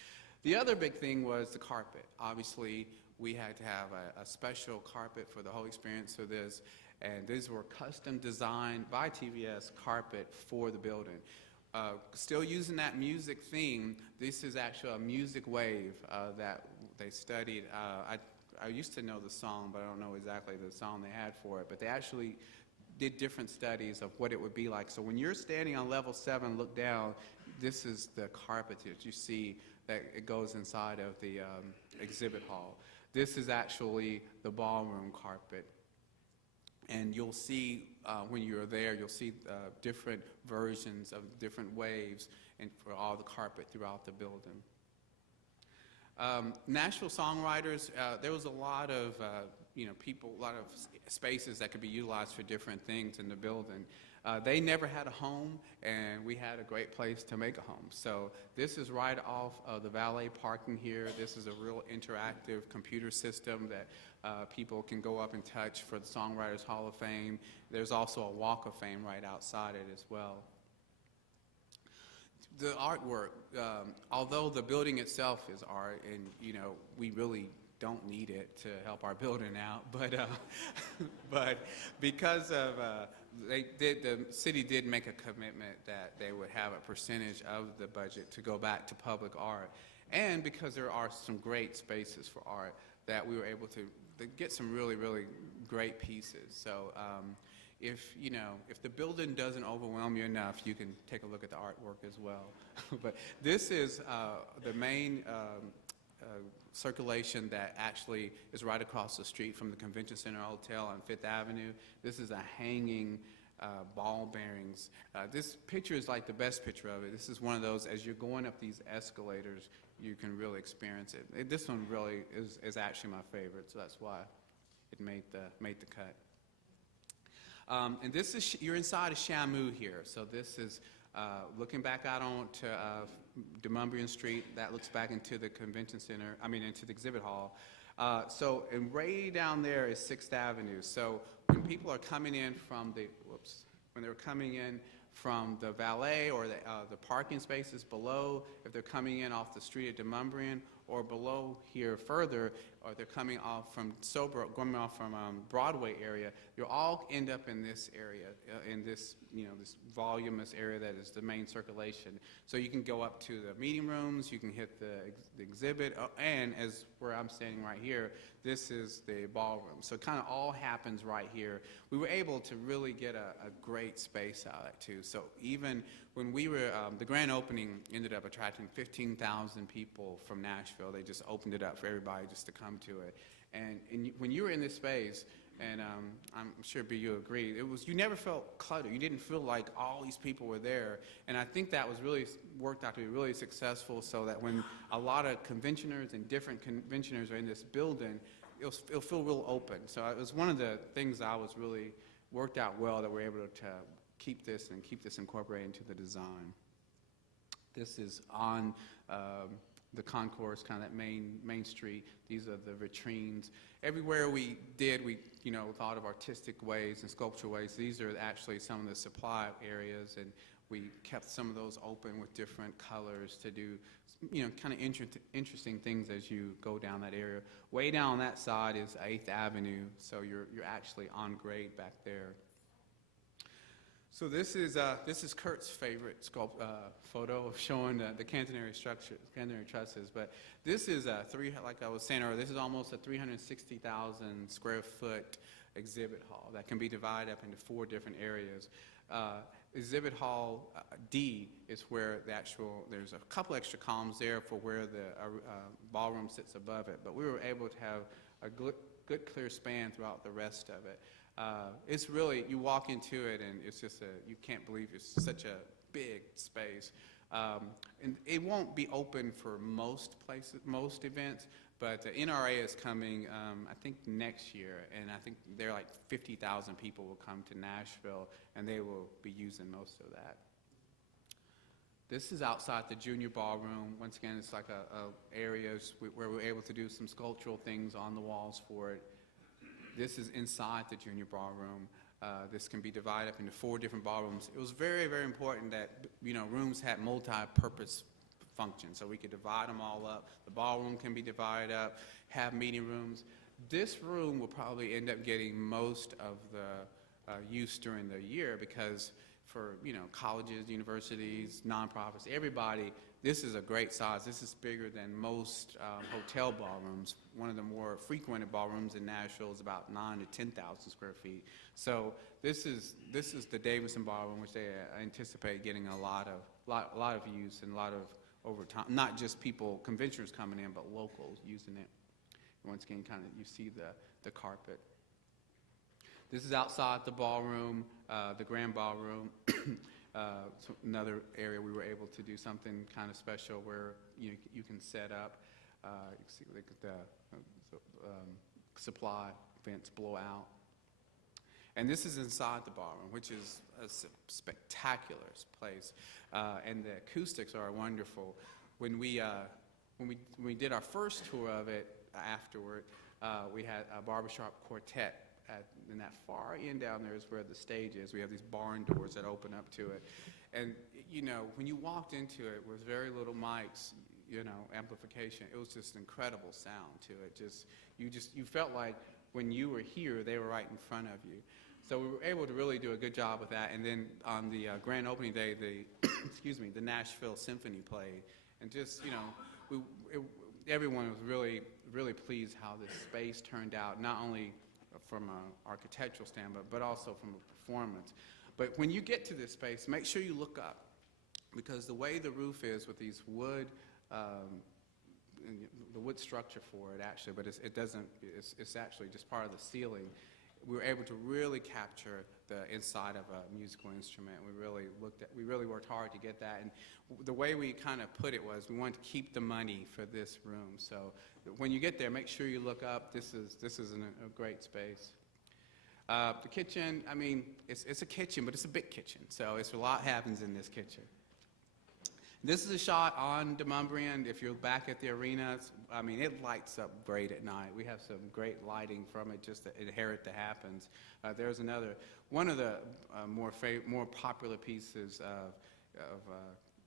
The other big thing was the carpet. Obviously, we had to have a special carpet for the whole experience for this, and these were custom designed by TVS carpet for the building. Still using that music theme, this is actually a music wave that they studied. I used to know the song, but I don't know exactly the song they had for it, but they actually did different studies of what it would be like. So when you're standing on level 7, look down, this is the carpet that you see that it goes inside of the exhibit hall. This is actually the ballroom carpet. And you'll see, when you're there, you'll see different versions of different waves and for all the carpet throughout the building. National songwriters, there was a lot of people, a lot of spaces that could be utilized for different things in the building. They never had a home, and we had a great place to make a home. So this is right off of the valet parking here. This is a real interactive computer system that people can go up and touch for the Songwriters Hall of Fame. There's also a Walk of Fame right outside it as well. The artwork, although the building itself is art, and we really don't need it to help our building out, but because of the city did make a commitment that they would have a percentage of the budget to go back to public art, and because there are some great spaces for art that we were able to get some really, really great pieces. So if the building doesn't overwhelm you enough, you can take a look at the artwork as well. But this is the main circulation that actually is right across the street from the Convention Center Hotel on 5th Avenue. This is a hanging ball bearings. This picture is like the best picture of it. This is one of those, as you're going up these escalators, you can really experience it. This one really is actually my favorite, so that's why it made the cut. And this is, you're inside of Shamu here, so this is looking back out onto Demonbreun Street. That looks back into the convention center, into the exhibit hall. And way down there is 6th Avenue. So when people are coming in from when they're coming in from the valet or the parking spaces below, if they're coming in off the street at Demonbreun, or below here further, or they're coming off from coming off from Broadway area, you'll all end up in this area, in this, this voluminous area that is the main circulation. So you can go up to the meeting rooms, you can hit the exhibit, and as where I'm standing right here, this is the ballroom. So it kind of all happens right here. We were able to really get a great space out of it too. So even when we were, the grand opening ended up attracting 15,000 people from Nashville. They just opened it up for everybody just to come to it. And when you were in this space, and I'm sure B, you agree, you never felt cluttered. You didn't feel like all these people were there. And I think that was really worked out to be really successful, so that when a lot of conventioners and different conventioners are in this building, it'll feel real open. So it was one of the things I was really worked out well, that we're able to keep this incorporated into the design. This is on the concourse, kind of that main street. These are the vitrines. Everywhere we thought of artistic ways and sculptural ways. These are actually some of the supply areas, and we kept some of those open with different colors to do, kind of interesting things as you go down that area. Way down on that side is 8th Avenue, so you're actually on grade back there. So this is Kurt's favorite photo of showing the catenary structure, catenary trusses. But this is like I was saying earlier, this is almost a 360,000 square foot exhibit hall that can be divided up into 4 different areas. Exhibit hall D is where there's a couple extra columns there for where the ballroom sits above it. But we were able to have a good clear span throughout the rest of it. It's really, you walk into it and it's just you can't believe it's such a big space. And it won't be open for most events, but the NRA is coming, I think next year, and I think they're like 50,000 people will come to Nashville, and they will be using most of that. This is outside the junior ballroom. Once again, it's like areas where we're able to do some sculptural things on the walls for it. This is inside the junior ballroom. This can be divided up into 4 different ballrooms. It was very, very important that rooms had multi-purpose functions, so we could divide them all up. The ballroom can be divided up, have meeting rooms. This room will probably end up getting most of the use during the year, because for colleges, universities, nonprofits, everybody, this is a great size. This is bigger than most hotel ballrooms. One of the more frequented ballrooms in Nashville is about 9,000 to 10,000 square feet. So this is the Davidson Ballroom, which they anticipate getting a lot of use and a lot of over time. Not just people, conventioners coming in, but locals using it. Once again, kind of you see the carpet. This is outside the ballroom, the grand ballroom. So another area we were able to do something kind of special where you can set up. You can see the supply vents blow out. And this is inside the ballroom, which is a spectacular place. And the acoustics are wonderful. When we did our first tour of it afterward, we had a barbershop quartet. In that far end down there is where the stage is. We have these barn doors that open up to it. And, when you walked into it with very little mics, amplification, it was just incredible sound to it. You felt like when you were here, they were right in front of you. So we were able to really do a good job with that. And then on the grand opening day, the Nashville Symphony played. And everyone was really, really pleased how this space turned out, not only from an architectural standpoint, but also from a performance. But when you get to this space, make sure you look up, because the way the roof is with these wood, the wood structure for it actually, but it's actually just part of the ceiling. We were able to really capture the inside of a musical instrument. We really worked hard to get that. And the way we kind of put it was we wanted to keep the money for this room. So when you get there, make sure you look up. This is a great space. The kitchen, I mean, it's a kitchen, but it's a big kitchen. So a lot happens in this kitchen. This is a shot on Demonbreun. If you're back at the arena, I mean, it lights up great at night. We have some great lighting from it, just to inherit the happens. There's one of the more popular pieces of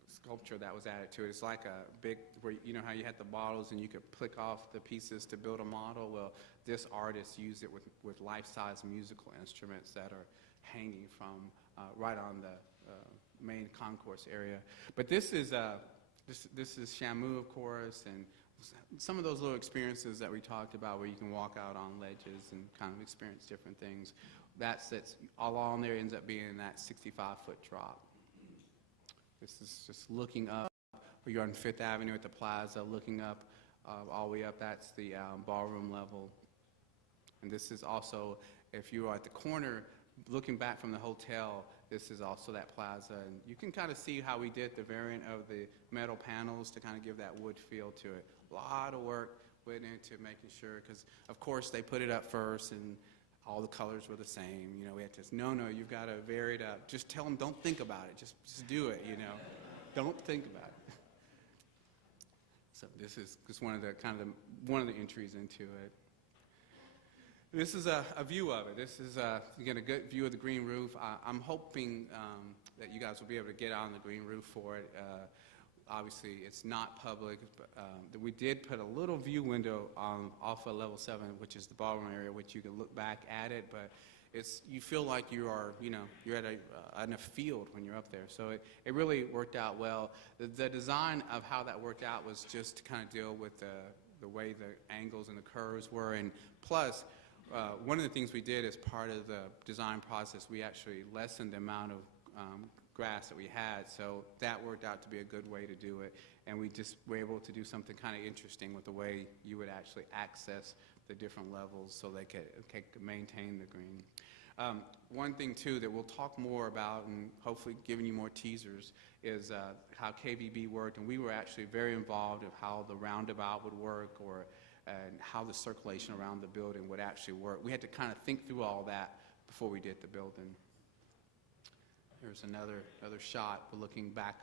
sculpture that was added to it. It's like a big, where you know how you had the bottles and you could click off the pieces to build a model? Well, this artist used it with life-size musical instruments that are hanging from right on the main concourse area. But this is Shamu, of course, and some of those little experiences that we talked about where you can walk out on ledges and kind of experience different things. That's all along there ends up being that 65-foot drop. This is just looking up. You're on Fifth Avenue at the plaza, looking up all the way up. That's the ballroom level. And this is also, if you are at the corner, looking back from the hotel, this is also that plaza. And you can kind of see how we did the variant of the metal panels to kind of give that wood feel to it. A lot of work went into making sure, because of course they put it up first and all the colors were the same. You know, we had to, no, you've got to vary it up. Just tell them, don't think about it. Just do it, you know. Don't think about it. So this is just one of the entries into it. This is a view of it. This is, again, a good view of the green roof. I'm hoping that you guys will be able to get on the green roof for it. Obviously, it's not public, but we did put a little view window off of level 7, which is the ballroom area, which you can look back at it, but you feel like you are, you know, you're in a field when you're up there. So it really worked out well. The design of how that worked out was just to kind of deal with the way the angles and the curves were, and plus, one of the things we did as part of the design process, we actually lessened the amount of grass that we had, so that worked out to be a good way to do it, and we just were able to do something kind of interesting with the way you would actually access the different levels so they could maintain the green. One thing too that we'll talk more about, and hopefully giving you more teasers, is how KBB worked, and we were actually very involved of how the roundabout would work, and how the circulation around the building would actually work. We had to kind of think through all that before we did the building. Here's another shot. We're looking back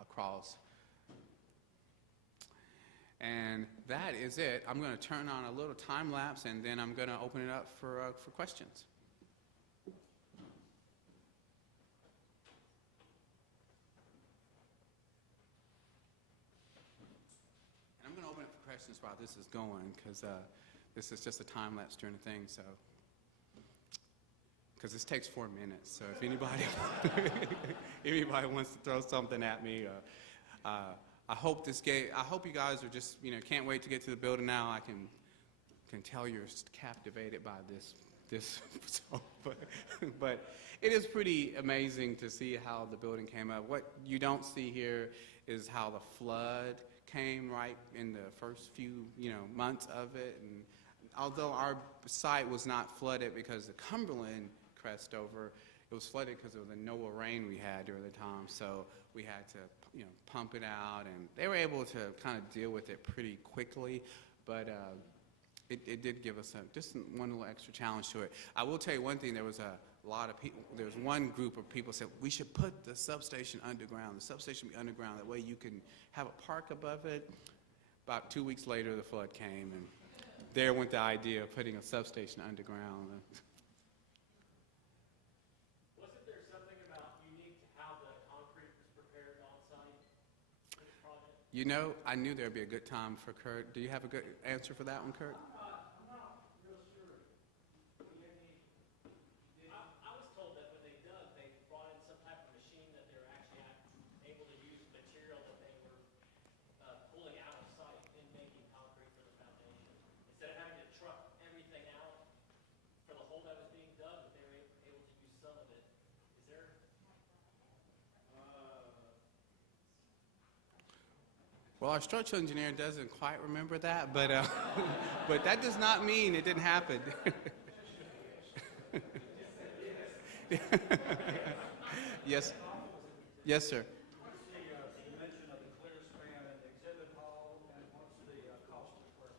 across. And that is it. I'm going to turn on a little time lapse, and then I'm going to open it up for questions. And I'm going to open it for questions while this is going, because this is just a time lapse during the thing, so. Because this takes 4 minutes, so if anybody wants to throw something at me, I hope you guys are just, you know, can't wait to get to the building now. I can tell you're captivated by this, but it is pretty amazing to see how the building came up. What you don't see here is how the flood came right in the first few, you know, months of it, and although our site was not flooded because the Cumberland crest over, it was flooded because of the NOAA rain we had during the time, so we had to, you know, pump it out, and they were able to kind of deal with it pretty quickly, but it did give us just one little extra challenge to it. I will tell you one thing, there was a lot of people, there was one group of people said, we should put the substation underground, the substation be underground, that way you can have a park above it. About 2 weeks later, the flood came, and there went the idea of putting a substation underground. You know, I knew there would be a good time for Kurt. Do you have a good answer for that one, Kurt? I'm not real sure. I was told that when they dug, they brought in some type of machine that they were actually able to use material that they were pulling out of site in making concrete for the foundation. Instead of having to truck everything out for the hole that was being dug, that they were able to use some of it. Is there? Well, our structural engineer doesn't quite remember that, but but that does not mean it didn't happen. Yes, yes, sir. What's the dimension of the clear span in the exhibit hall, and what's the cost per square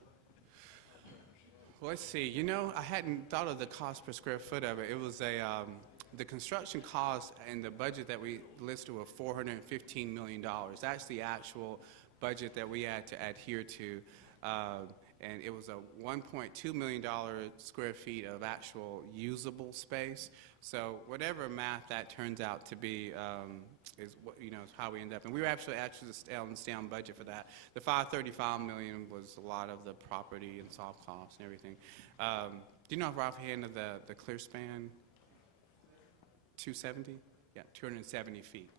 foot? Let's see. You know, I hadn't thought of the cost per square foot of it. It was the construction cost and the budget that we listed was $415 million. That's the actual budget that we had to adhere to, and it was a $1.2 million square feet of actual usable space. So whatever math that turns out to be is what, is how we end up. And we were actually stay on budget for that. The $535 million was a lot of the property and soft costs and everything. Do you know offhand of the clear span? 270? Yeah, 270 feet.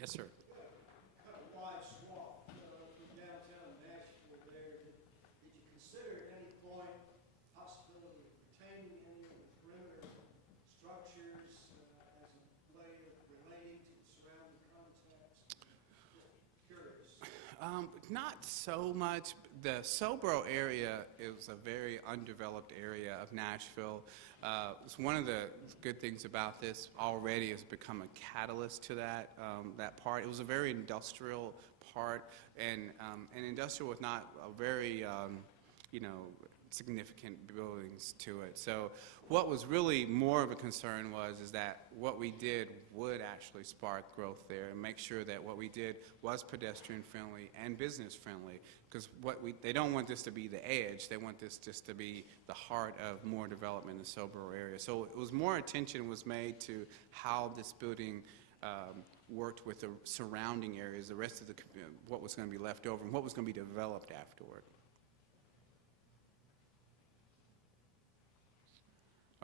Yes, sir. Cut a wide swath from downtown Nashville there. Did you consider at any point possibility of retaining any of the perimeter structures as a way of relating to the surrounding context? Just curious. Not so much. The Sobro area is a very undeveloped area of Nashville. It's one of the good things about this already has become a catalyst to that part. It was a very industrial part, and industrial with not a very significant buildings to it. So what was really more of a concern is that what we did would actually spark growth there and make sure that what we did was pedestrian friendly and business friendly, because they don't want this to be the edge, they want this just to be the heart of more development in the Sobro area. So it was more attention was made to how this building worked with the surrounding areas, the rest of the what was going to be left over and what was going to be developed afterward.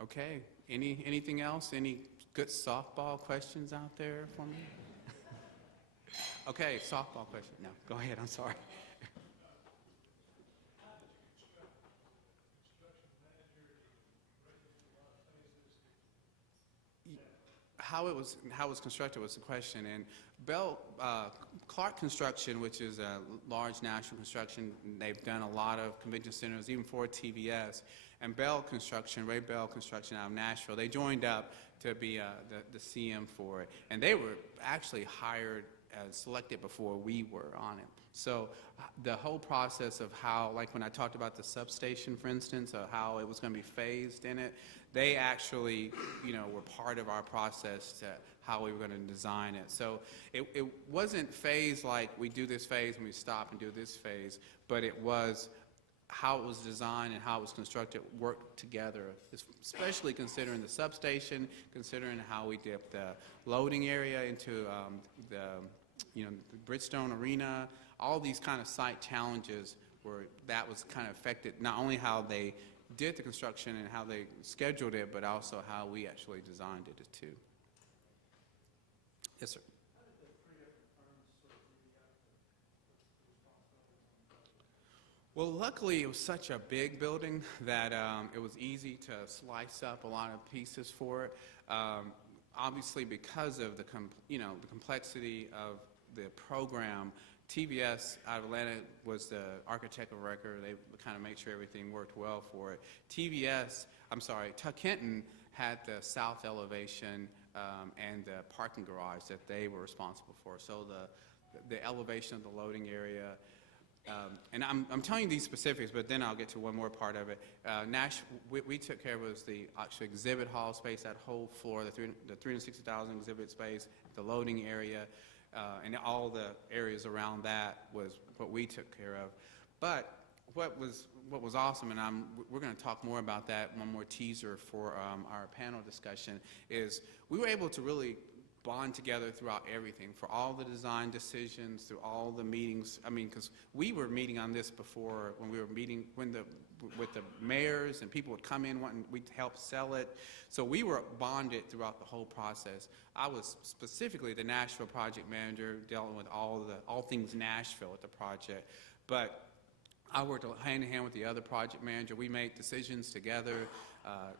Okay, anything else? Any good softball questions out there for me? Okay, softball question. No, go ahead, I'm sorry. How it was constructed was the question, and Clark Construction, which is a large national construction, they've done a lot of convention centers, even for TVS, and Bell Construction, Ray Bell Construction out of Nashville, they joined up to be the CM for it, and they were actually hired selected before we were on it. So the whole process of how, like when I talked about the substation, for instance, of how it was going to be phased in it, they actually, were part of our process to how we were going to design it. So it wasn't phased like we do this phase and we stop and do this phase, but it was how it was designed and how it was constructed worked together, especially considering the substation, considering how we dipped the loading area into the Bridgestone Arena. All these kind of site challenges that was kind of affected not only how they did the construction and how they scheduled it, but also how we actually designed it too. Yes, sir. Well, luckily, it was such a big building that it was easy to slice up a lot of pieces for it. Obviously, because of the complexity of the program, TVS out of Atlanta was the architect of record. They kind of made sure everything worked well for it. Tuck Hinton had the south elevation and the parking garage that they were responsible for. So the elevation of the loading area. And I'm telling you these specifics, but then I'll get to one more part of it. We took care of was the actual exhibit hall space, that whole floor, the 360,000 exhibit space, the loading area, and all the areas around that was what we took care of. But what was awesome, and we're going to talk more about that, one more teaser for our panel discussion, is we were able to really bond together throughout everything, for all the design decisions, through all the meetings. I mean, because we were meeting on this before when we were meeting with the mayors, and people would come in wanting we'd help sell it. So we were bonded throughout the whole process. I was specifically the Nashville project manager, dealing with all things Nashville at the project, but I worked hand in hand with the other project manager. We made decisions together.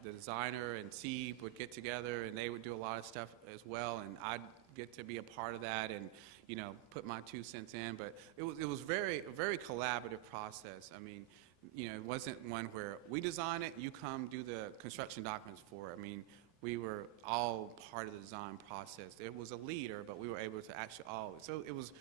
The designer and Steve would get together, and they would do a lot of stuff as well, and I'd get to be a part of that and put my 2 cents in. But it was a very collaborative process. I mean, it wasn't one where we design it, you come do the construction documents for it. I mean, we were all part of the design process. It was a leader, but we were able to actually so it was,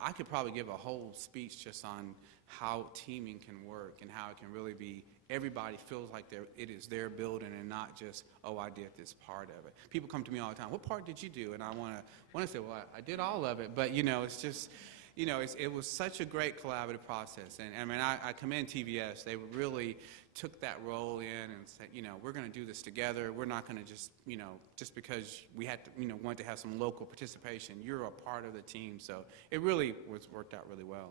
I could probably give a whole speech just on how teaming can work and how it can really be, everybody feels like it is their building and not just, oh, I did this part of it. People come to me all the time, what part did you do? And I want to say, well, I did all of it, but it's just, you know, it was such a great collaborative process. And I mean, I commend TVS. They really took that role in and said, you know, we're going to do this together. We're not going to just, you know, just because we had to, you know, want to have some local participation. You're a part of the team. So it really worked out really well.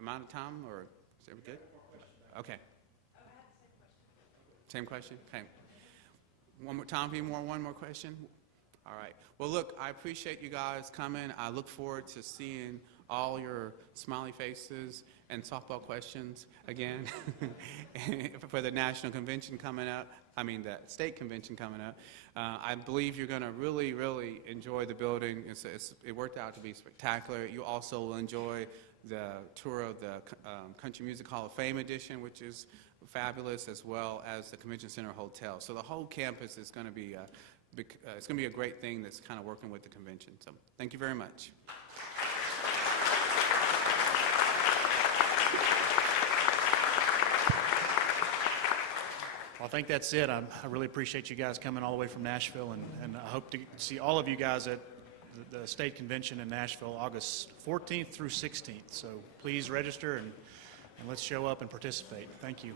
Amount of time, or is it good? Okay. Same question? Okay. One more time, one more question? All right. Well, look, I appreciate you guys coming. I look forward to seeing all your smiley faces and softball questions again for the national convention coming up. I mean, the state convention coming up. I believe you're going to really, really enjoy the building. It worked out to be spectacular. You also will enjoy the tour of the Country Music Hall of Fame edition, which is fabulous, as well as the Convention Center Hotel. So the whole campus is going to be it's going to be a great thing that's kind of working with the convention. So thank you very much. Well, I think that's it. I really appreciate you guys coming all the way from Nashville, and I hope to see all of you guys at the state convention in Nashville, August 14th through 16th. So please register and let's show up and participate. Thank you.